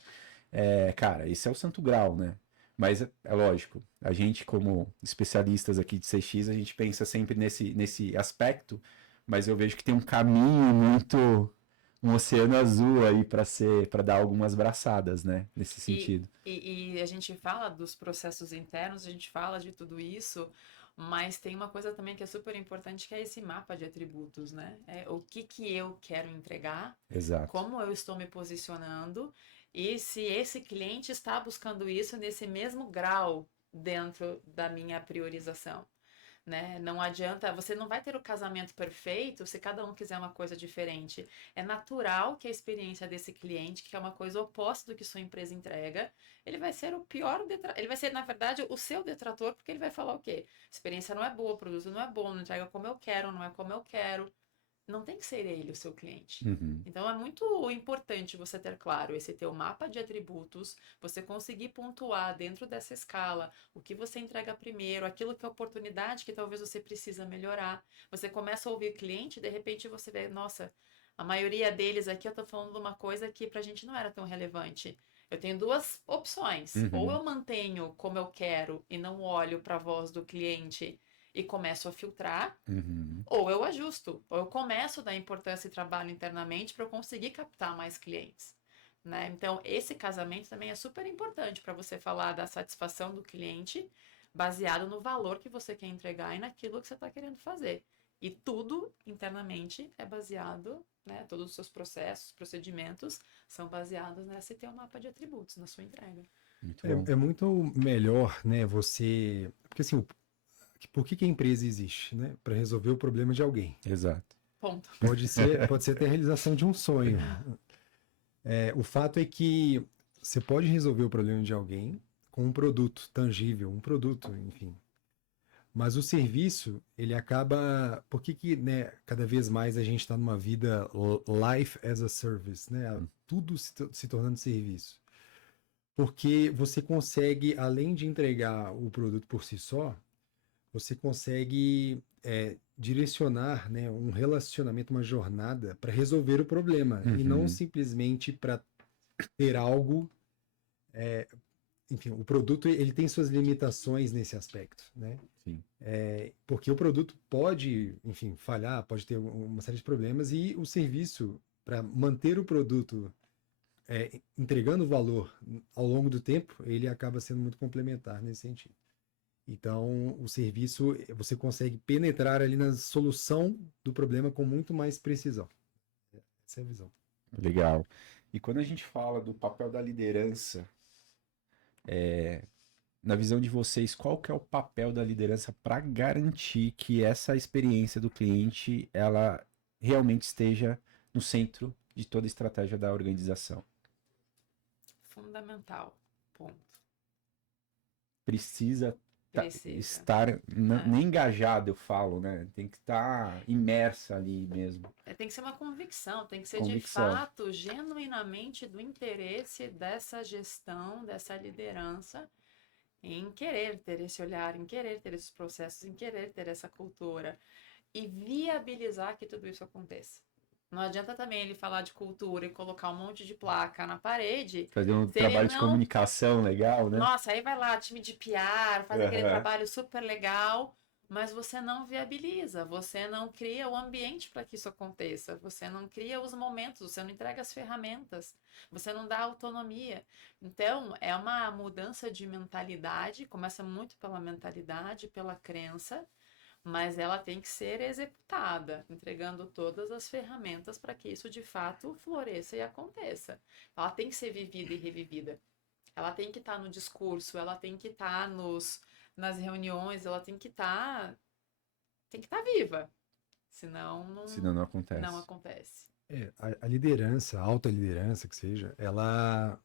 Cara, esse é o santo grau, né? Mas é lógico, a gente como especialistas aqui de CX, a gente pensa sempre nesse aspecto, mas eu vejo que tem um caminho muito, um oceano azul aí para dar algumas braçadas, né? Nesse sentido. E a gente fala dos processos internos, a gente fala de tudo isso, mas tem uma coisa também que é super importante, que é esse mapa de atributos, né? O que eu quero entregar, Exato. como eu estou me posicionando, e se esse cliente está buscando isso nesse mesmo grau dentro da minha priorização. Né? Não adianta, você não vai ter o casamento perfeito se cada um quiser uma coisa diferente. É natural que a experiência desse cliente, que é uma coisa oposta do que sua empresa entrega, ele vai ser o pior ele vai ser, na verdade, o seu detrator, porque ele vai falar o quê? A experiência não é boa, o produto não é bom, não entrega como eu quero, não é como eu quero. Não tem que ser ele o seu cliente. Uhum. Então é muito importante você ter claro esse teu mapa de atributos, você conseguir pontuar dentro dessa escala o que você entrega primeiro, aquilo que é oportunidade que talvez você precisa melhorar. Você começa a ouvir o cliente, de repente você vê, nossa, a maioria deles aqui eu tô falando de uma coisa que pra gente não era tão relevante. Eu tenho duas opções. Ou eu mantenho como eu quero e não olho para a voz do cliente e começo a filtrar, ou eu ajusto, ou eu começo a dar importância e trabalho internamente para eu conseguir captar mais clientes. Né? Então, esse casamento também é super importante para você falar da satisfação do cliente baseado no valor que você quer entregar e naquilo que você está querendo fazer. E tudo internamente é baseado, né? Todos os seus processos, procedimentos são baseados nesse teu mapa de atributos, na sua entrega. Muito bom. É muito melhor, né, você... Porque assim, por que a empresa existe, né? Para resolver o problema de alguém. Exato. Ponto. Pode ser até a realização de um sonho. O fato é que você pode resolver o problema de alguém com um produto tangível, um produto, enfim. Mas o serviço, ele acaba... Por que, né, cada vez mais a gente está numa vida life as a service, né? Tudo se tornando serviço. Porque você consegue, além de entregar o produto por si só, você consegue direcionar, né, um relacionamento, uma jornada para resolver o problema e não simplesmente para ter algo. Enfim, o produto ele tem suas limitações nesse aspecto, né? Sim. Porque o produto pode, enfim, falhar, pode ter uma série de problemas e o serviço, para manter o produto entregando valor ao longo do tempo, ele acaba sendo muito complementar nesse sentido. Então, o serviço, você consegue penetrar ali na solução do problema com muito mais precisão. Essa é a visão. Legal. E quando a gente fala do papel da liderança, na visão de vocês, qual que é o papel da liderança para garantir que essa experiência do cliente, ela realmente esteja no centro de toda a estratégia da organização? Fundamental. Ponto. Precisa Precisa. estar nem engajado, eu falo, né? Tem que estar imersa ali mesmo. Tem que ser uma convicção, tem que ser Convicção. de fato, genuinamente do interesse dessa gestão, dessa liderança, em querer ter esse olhar, em querer ter esses processos, em querer ter essa cultura e viabilizar que tudo isso aconteça. Não adianta também ele falar de cultura e colocar um monte de placa na parede. Fazer um se ele trabalho de não- comunicação legal, né? Nossa, aí vai lá, time de PR, faz aquele trabalho super legal, mas você não viabiliza, você não cria o ambiente para que isso aconteça, você não cria os momentos, você não entrega as ferramentas, você não dá autonomia. Então, é uma mudança de mentalidade, começa muito pela mentalidade, pela crença, mas ela tem que ser executada, entregando todas as ferramentas para que isso de fato floresça e aconteça. Ela tem que ser vivida e revivida. Ela tem que estar no discurso, ela tem que estar nas reuniões, ela tem que estar viva. Senão Senão não acontece. não acontece. A liderança, a alta liderança que seja, ela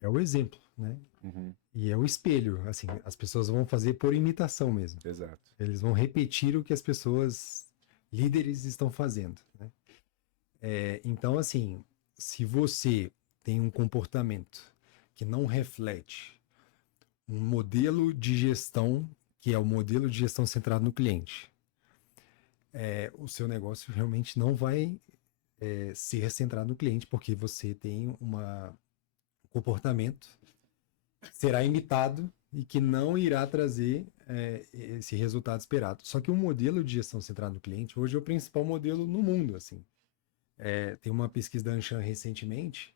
é o exemplo, né? Uhum, E é o espelho, assim, as pessoas vão fazer por imitação mesmo. exato. Eles vão repetir o que as pessoas líderes estão fazendo, né? Então, assim, se você tem um comportamento que não reflete um modelo de gestão, que é o modelo de gestão centrado no cliente, o seu negócio realmente não vai ser centrado no cliente, porque você tem um comportamento que será imitado e que não irá trazer esse resultado esperado. Só que o modelo de gestão centrado no cliente hoje é o principal modelo no mundo, assim. Tem uma pesquisa da Anshan recentemente,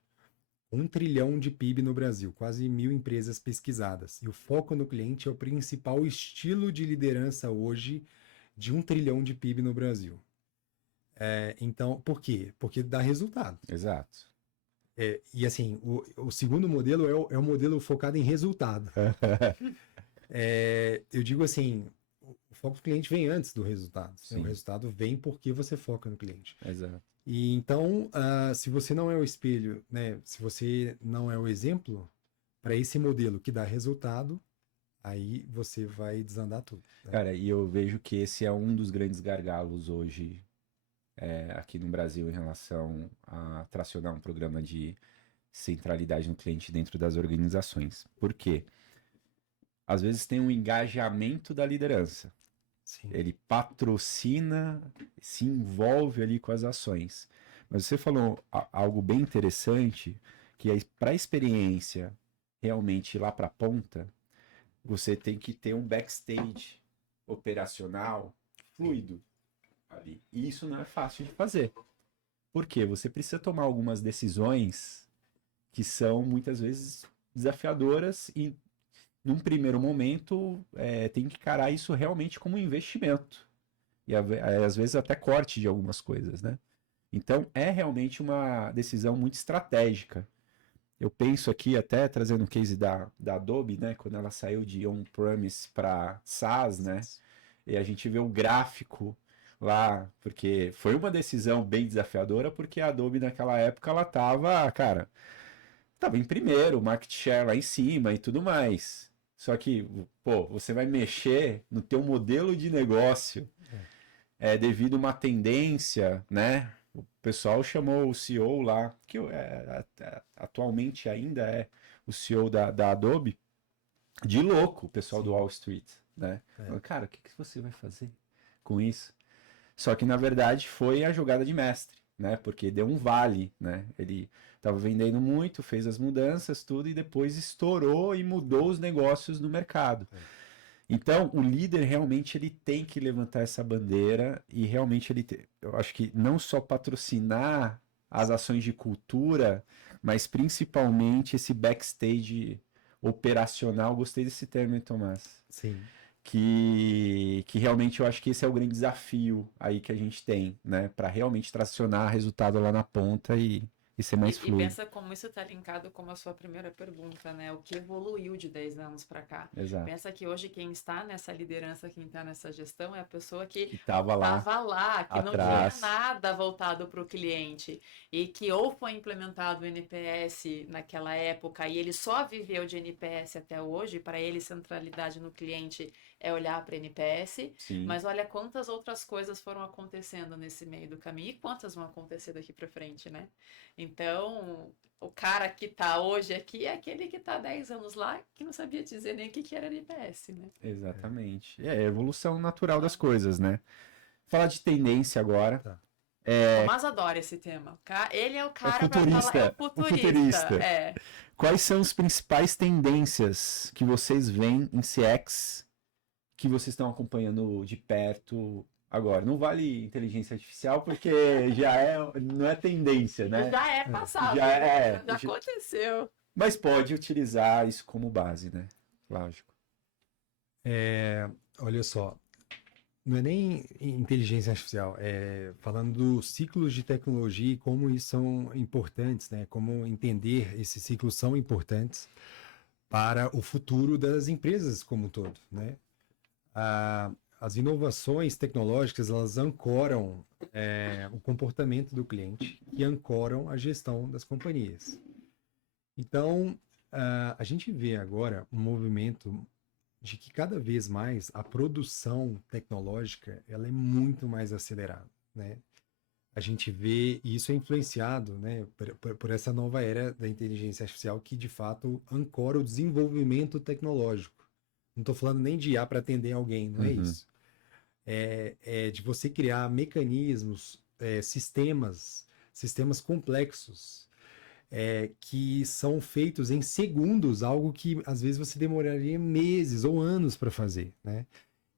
1 trilhão de PIB no Brasil, quase 1.000 empresas pesquisadas. E o foco no cliente é o principal estilo de liderança hoje de 1 trilhão de PIB no Brasil. Então, por quê? Porque dá resultado. Exato. E assim, o segundo modelo é o modelo focado em resultado. Eu digo assim, o foco do cliente vem antes do resultado. Sim. O resultado vem porque você foca no cliente. Exato. E então, se você não é o espelho, né? Se você não é o exemplo para esse modelo que dá resultado, aí você vai desandar tudo, né? Cara, e eu vejo que esse é um dos grandes gargalos hoje aqui no Brasil em relação a tracionar um programa de centralidade no cliente dentro das organizações. Por quê? Às vezes tem um engajamento da liderança. Sim. Ele patrocina, se envolve ali com as ações. Mas você falou algo bem interessante, que para a experiência realmente ir lá para a ponta, você tem que ter um backstage operacional fluido ali. E isso não é fácil de fazer. Por quê? Você precisa tomar algumas decisões que são muitas vezes desafiadoras e num primeiro momento tem que encarar isso realmente como um investimento. E às vezes até corte de algumas coisas, né? Então é realmente uma decisão muito estratégica. Eu penso aqui até trazendo o case da Adobe, né? Quando ela saiu de on-premise para SaaS, né? E a gente vê o gráfico lá, porque foi uma decisão bem desafiadora, porque a Adobe naquela época ela tava em primeiro, market share lá em cima e tudo mais. Só que, pô, você vai mexer no teu modelo de negócio devido a uma tendência, né? O pessoal chamou o CEO lá, que atualmente ainda é o CEO da Adobe, de louco, o pessoal do Wall Street, né? Cara, o que você vai fazer com isso? Só que, na verdade, foi a jogada de mestre, né? Porque deu um vale, né? Ele estava vendendo muito, fez as mudanças, tudo, e depois estourou e mudou os negócios no mercado. Então, o líder realmente ele tem que levantar essa bandeira e realmente eu acho que não só patrocinar as ações de cultura, mas principalmente esse backstage operacional. Gostei desse termo, hein, Tomás? Sim. Que realmente eu acho que esse é o grande desafio aí que a gente tem, né? Para realmente tracionar resultado lá na ponta e ser mais E fluido. pensa como isso está linkado com a sua primeira pergunta, né? O que evoluiu de 10 anos para cá. Exato. Pensa que hoje quem está nessa liderança, quem está nessa gestão é a pessoa que estava lá, que não tinha nada voltado para o cliente e que ou foi implementado o NPS naquela época e ele só viveu de NPS até hoje, para ele centralidade no cliente é olhar para NPS, Sim. mas olha quantas outras coisas foram acontecendo nesse meio do caminho e quantas vão acontecer daqui para frente, né? Então, o cara que tá hoje aqui é aquele que tá 10 anos lá que não sabia dizer nem o que era NPS, né? Exatamente. É a evolução natural das coisas, né? Falar de tendência agora. Tá. O Tomás adora esse tema. Ele é o cara para futurista, falar, é o futurista. Quais são as principais tendências que vocês veem em CX que vocês estão acompanhando de perto agora? Não vale inteligência artificial porque não é tendência, né? Já é passado. Já aconteceu. Mas pode utilizar isso como base, né? Lógico. Olha só, não é nem inteligência artificial, falando dos ciclos de tecnologia e como isso são importantes, né? Como entender esses ciclos são importantes para o futuro das empresas como um todo, né? As inovações tecnológicas, elas ancoram o comportamento do cliente e ancoram a gestão das companhias. Então, a gente vê agora um movimento de que cada vez mais a produção tecnológica ela é muito mais acelerada, né? A gente vê, e isso é influenciado, né, por essa nova era da inteligência artificial que, de fato, ancora o desenvolvimento tecnológico. Não estou falando nem de IA para atender alguém, não é isso. É de você criar mecanismos, sistemas complexos, que são feitos em segundos, algo que às vezes você demoraria meses ou anos para fazer, né?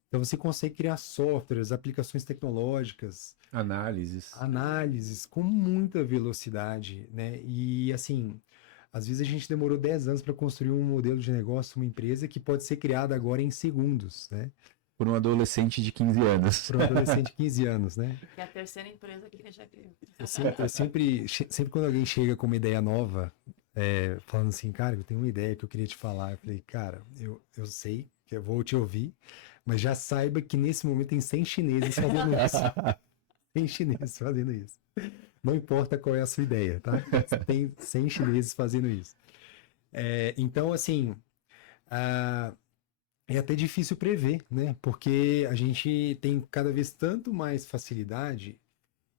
Então você consegue criar softwares, aplicações tecnológicas, análises com muita velocidade, né? E assim, às vezes a gente demorou 10 anos para construir um modelo de negócio, uma empresa que pode ser criada agora em segundos, né? Por um adolescente de 15 anos. Por um adolescente de 15 anos, né? É a terceira empresa que ele já criou. Eu sempre quando alguém chega com uma ideia nova, falando assim, cara, eu tenho uma ideia que eu queria te falar. Eu falei, cara, eu sei que eu vou te ouvir, mas já saiba que nesse momento tem 100 chineses fazendo isso. 100 chineses fazendo isso. Não importa qual é a sua ideia, tá? Tem 100 chineses fazendo isso. Então, assim, é até difícil prever, né? Porque a gente tem cada vez tanto mais facilidade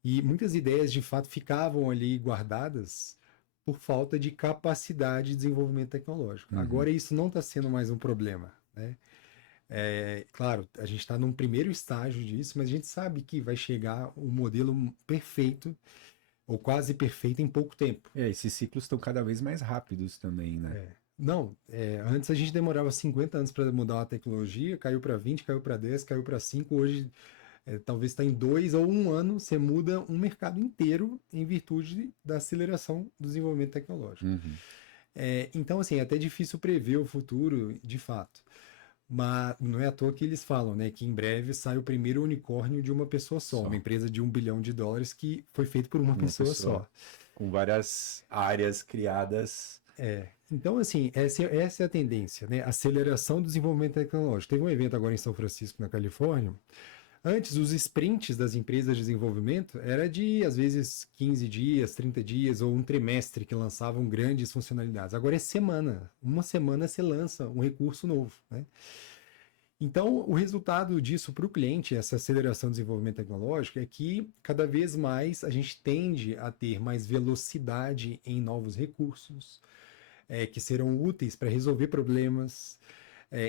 e muitas ideias, de fato, ficavam ali guardadas por falta de capacidade de desenvolvimento tecnológico. Agora, isso não está sendo mais um problema, né? Claro, a gente está num primeiro estágio disso, mas a gente sabe que vai chegar um modelo perfeito ou quase perfeito em pouco tempo. Esses ciclos estão cada vez mais rápidos também, né? Não, antes a gente demorava 50 anos para mudar uma tecnologia, caiu para 20, caiu para 10, caiu para 5, hoje talvez está em 2 ou 1 ano, você muda um mercado inteiro em virtude da aceleração do desenvolvimento tecnológico. Então, assim, é até difícil prever o futuro, de fato. Mas não é à toa que eles falam, né, que em breve sai o primeiro unicórnio de uma pessoa só. Uma empresa de $1 bilhão que foi feita por uma pessoa só. Com várias áreas criadas. Então, assim, essa é a tendência, né? Aceleração do desenvolvimento tecnológico. Teve um evento agora em São Francisco, na Califórnia. Antes, os sprints das empresas de desenvolvimento era de, às vezes, 15 dias, 30 dias ou um trimestre que lançavam grandes funcionalidades. Agora é semana. Uma semana você lança um recurso novo, né? Então, o resultado disso para o cliente, essa aceleração do desenvolvimento tecnológico, é que cada vez mais a gente tende a ter mais velocidade em novos recursos, que serão úteis para resolver problemas.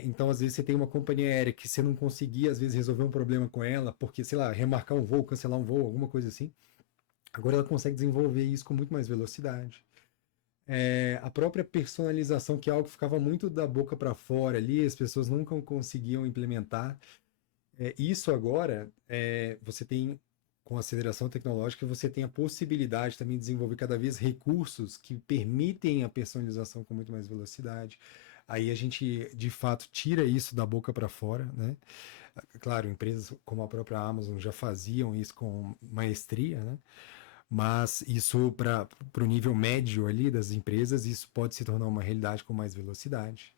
Então, às vezes, você tem uma companhia aérea que você não conseguia, às vezes, resolver um problema com ela, porque, sei lá, remarcar um voo, cancelar um voo, alguma coisa assim. Agora ela consegue desenvolver isso com muito mais velocidade. A própria personalização, que é algo que ficava muito da boca para fora ali, as pessoas nunca conseguiam implementar. Isso agora, você tem, com a aceleração tecnológica, você tem a possibilidade também de desenvolver cada vez recursos que permitem a personalização com muito mais velocidade. Aí a gente, de fato, tira isso da boca para fora, né? Claro, empresas como a própria Amazon já faziam isso com maestria, né? Mas isso para o nível médio ali das empresas, isso pode se tornar uma realidade com mais velocidade.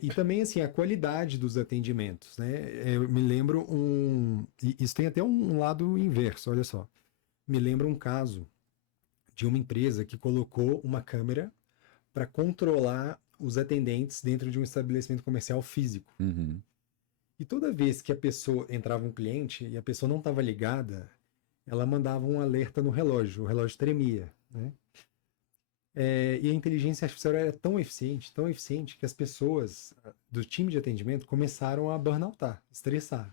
E também, assim, a qualidade dos atendimentos, né? Eu me lembro isso tem até um lado inverso, olha só. Me lembro um caso de uma empresa que colocou uma câmera para controlar os atendentes dentro de um estabelecimento comercial físico. E toda vez que entrava um cliente e a pessoa não estava ligada, ela mandava um alerta no relógio, o relógio tremia, né? E a inteligência artificial era tão eficiente, que as pessoas do time de atendimento começaram a burnoutar, estressar.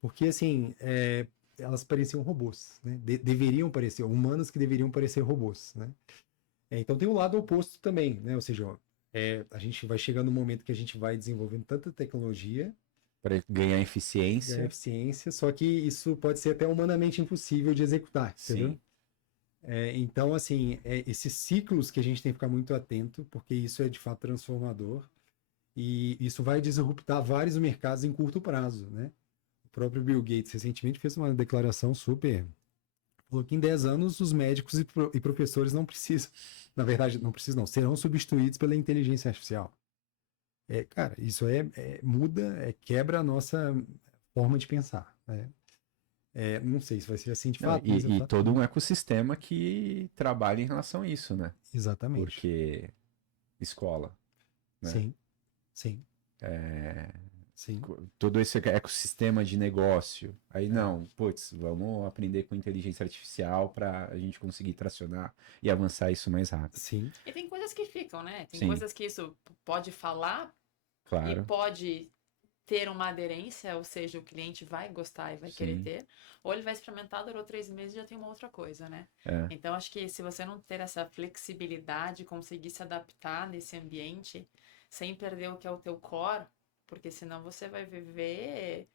Porque, assim, elas pareciam robôs, né? Deveriam parecer, humanos que deveriam parecer robôs, né? Então tem o lado oposto também, né? Ou seja, a gente vai chegando no momento que a gente vai desenvolvendo tanta tecnologia para ganhar eficiência. Só que isso pode ser até humanamente impossível de executar, entendeu? Sim. Então, assim, esses ciclos que a gente tem que ficar muito atento, porque isso é de fato transformador e isso vai disruptar vários mercados em curto prazo, né? O próprio Bill Gates recentemente fez uma declaração super... Falou que em 10 anos os médicos e professores não precisam, na verdade não precisam, serão substituídos pela inteligência artificial. Cara, isso muda, quebra a nossa forma de pensar, né? Não sei se vai ser assim de Não, fato, mas e todo um ecossistema que trabalha em relação a isso, né? exatamente. Porque escola, né? Sim, sim, É, sim. todo esse ecossistema de negócio. Aí não, putz, vamos aprender com inteligência artificial para a gente conseguir tracionar e avançar isso mais rápido. Sim, E tem coisas que ficam, né? Tem Sim, coisas que isso pode falar e claro. pode ter uma aderência, ou seja, o cliente vai gostar e vai querer Sim, ter, ou ele vai experimentar, durou 3 meses e já tem uma outra coisa, né? é, Então, acho que se você não ter essa flexibilidade, conseguir se adaptar nesse ambiente, sem perder o que é o teu core, porque senão você vai viver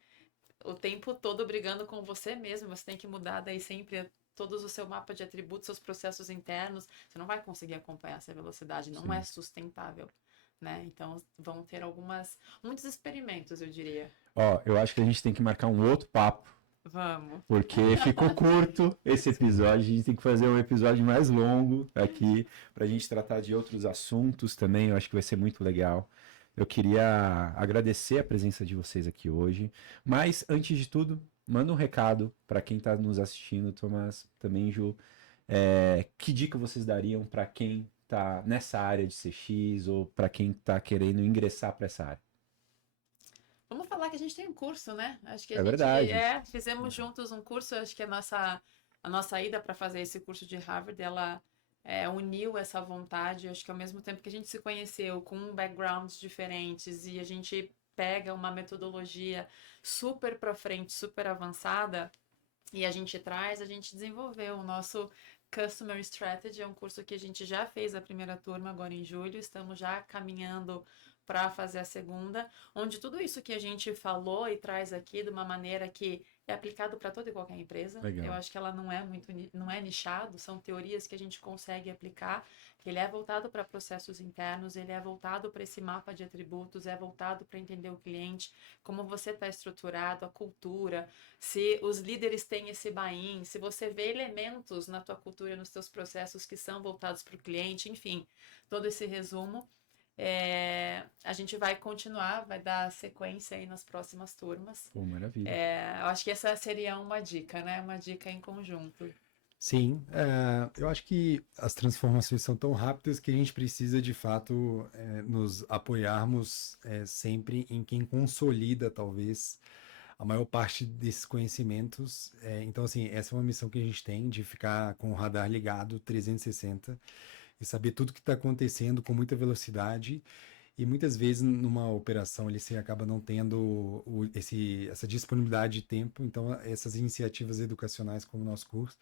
o tempo todo brigando com você mesmo, você tem que mudar daí sempre todos o seu mapa de atributos, seus processos internos, você não vai conseguir acompanhar essa velocidade, não sim. é sustentável, né? Então vão ter muitos experimentos, eu diria. Ó, eu acho que a gente tem que marcar um outro papo, Vamos. porque ficou curto esse episódio. A gente tem que fazer um episódio mais longo aqui para a gente tratar de outros assuntos também. Eu acho que vai ser muito legal. Eu queria agradecer a presença de vocês aqui hoje, mas antes de tudo, manda um recado para quem está nos assistindo, Tomás, também, Ju. Que dica vocês dariam para quem está nessa área de CX ou para quem está querendo ingressar para essa área? Vamos falar que a gente tem um curso, né? Acho que a É gente verdade. fizemos juntos um curso. Acho que a nossa ida para fazer esse curso de Harvard, ela uniu essa vontade. Acho que ao mesmo tempo que a gente se conheceu com backgrounds diferentes e a gente pega uma metodologia super para frente, super avançada e a gente desenvolveu o nosso Customer Strategy, é um curso que a gente já fez a primeira turma agora em julho, estamos já caminhando para fazer a segunda, onde tudo isso que a gente falou e traz aqui de uma maneira que é aplicado para toda e qualquer empresa. Legal. Eu acho que ela não é nichado, são teorias que a gente consegue aplicar, que ele é voltado para processos internos, ele é voltado para esse mapa de atributos, é voltado para entender o cliente, como você está estruturado, a cultura, se os líderes têm esse buy-in, se você vê elementos na tua cultura, nos teus processos que são voltados para o cliente, enfim, todo esse resumo. A gente vai continuar, vai dar sequência aí nas próximas turmas. Pô, maravilha. Eu acho que essa seria uma dica, né? Uma dica em conjunto. sim. Eu acho que as transformações são tão rápidas que a gente precisa, de fato, nos apoiarmos sempre em quem consolida, talvez, a maior parte desses conhecimentos. Então, assim, essa é uma missão que a gente tem, de ficar com o radar ligado 360 e saber tudo que está acontecendo com muita velocidade. E muitas vezes numa operação você acaba não tendo essa disponibilidade de tempo, então essas iniciativas educacionais como o nosso curso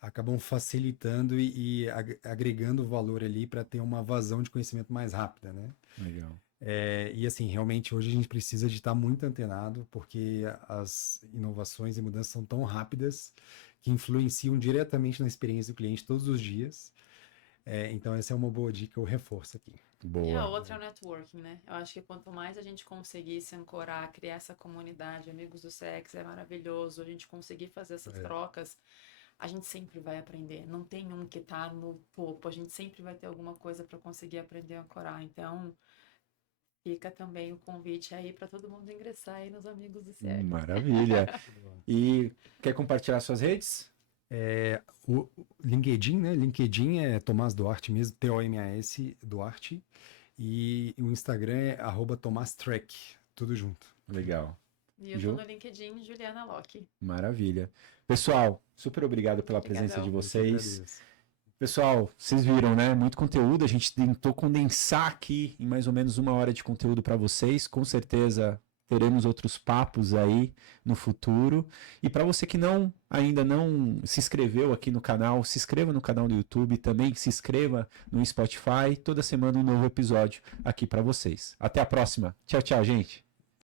acabam facilitando e agregando valor ali para ter uma vazão de conhecimento mais rápida, né? Legal. E assim, realmente hoje a gente precisa de estar muito antenado, porque as inovações e mudanças são tão rápidas que influenciam diretamente na experiência do cliente todos os dias. Então essa é uma boa dica, eu reforço aqui. E a Boa. outra é o networking, né? Eu acho que quanto mais a gente conseguir se ancorar, criar essa comunidade, amigos do CX é maravilhoso, a gente conseguir fazer essas trocas, a gente sempre vai aprender. Não tem um que tá no topo, a gente sempre vai ter alguma coisa para conseguir aprender a ancorar. Então, fica também o convite aí para todo mundo ingressar aí nos amigos do CX. Maravilha. E quer compartilhar suas redes? O LinkedIn, né? LinkedIn é Tomás Duarte mesmo, T-O-M-A-S Duarte. E o Instagram é @TomásTrek, tudo junto. Legal. E eu tô no LinkedIn, Juliana Locke. Maravilha. Pessoal, super obrigado pela presença de Obrigadão. vocês. Pessoal, vocês viram, né? Muito conteúdo. A gente tentou condensar aqui em mais ou menos 1 hora de conteúdo para vocês. Com certeza teremos outros papos aí no futuro. E para você que ainda não se inscreveu aqui no canal, se inscreva no canal do YouTube, também se inscreva no Spotify. Toda semana um novo episódio aqui para vocês. Até a próxima. Tchau, tchau, gente.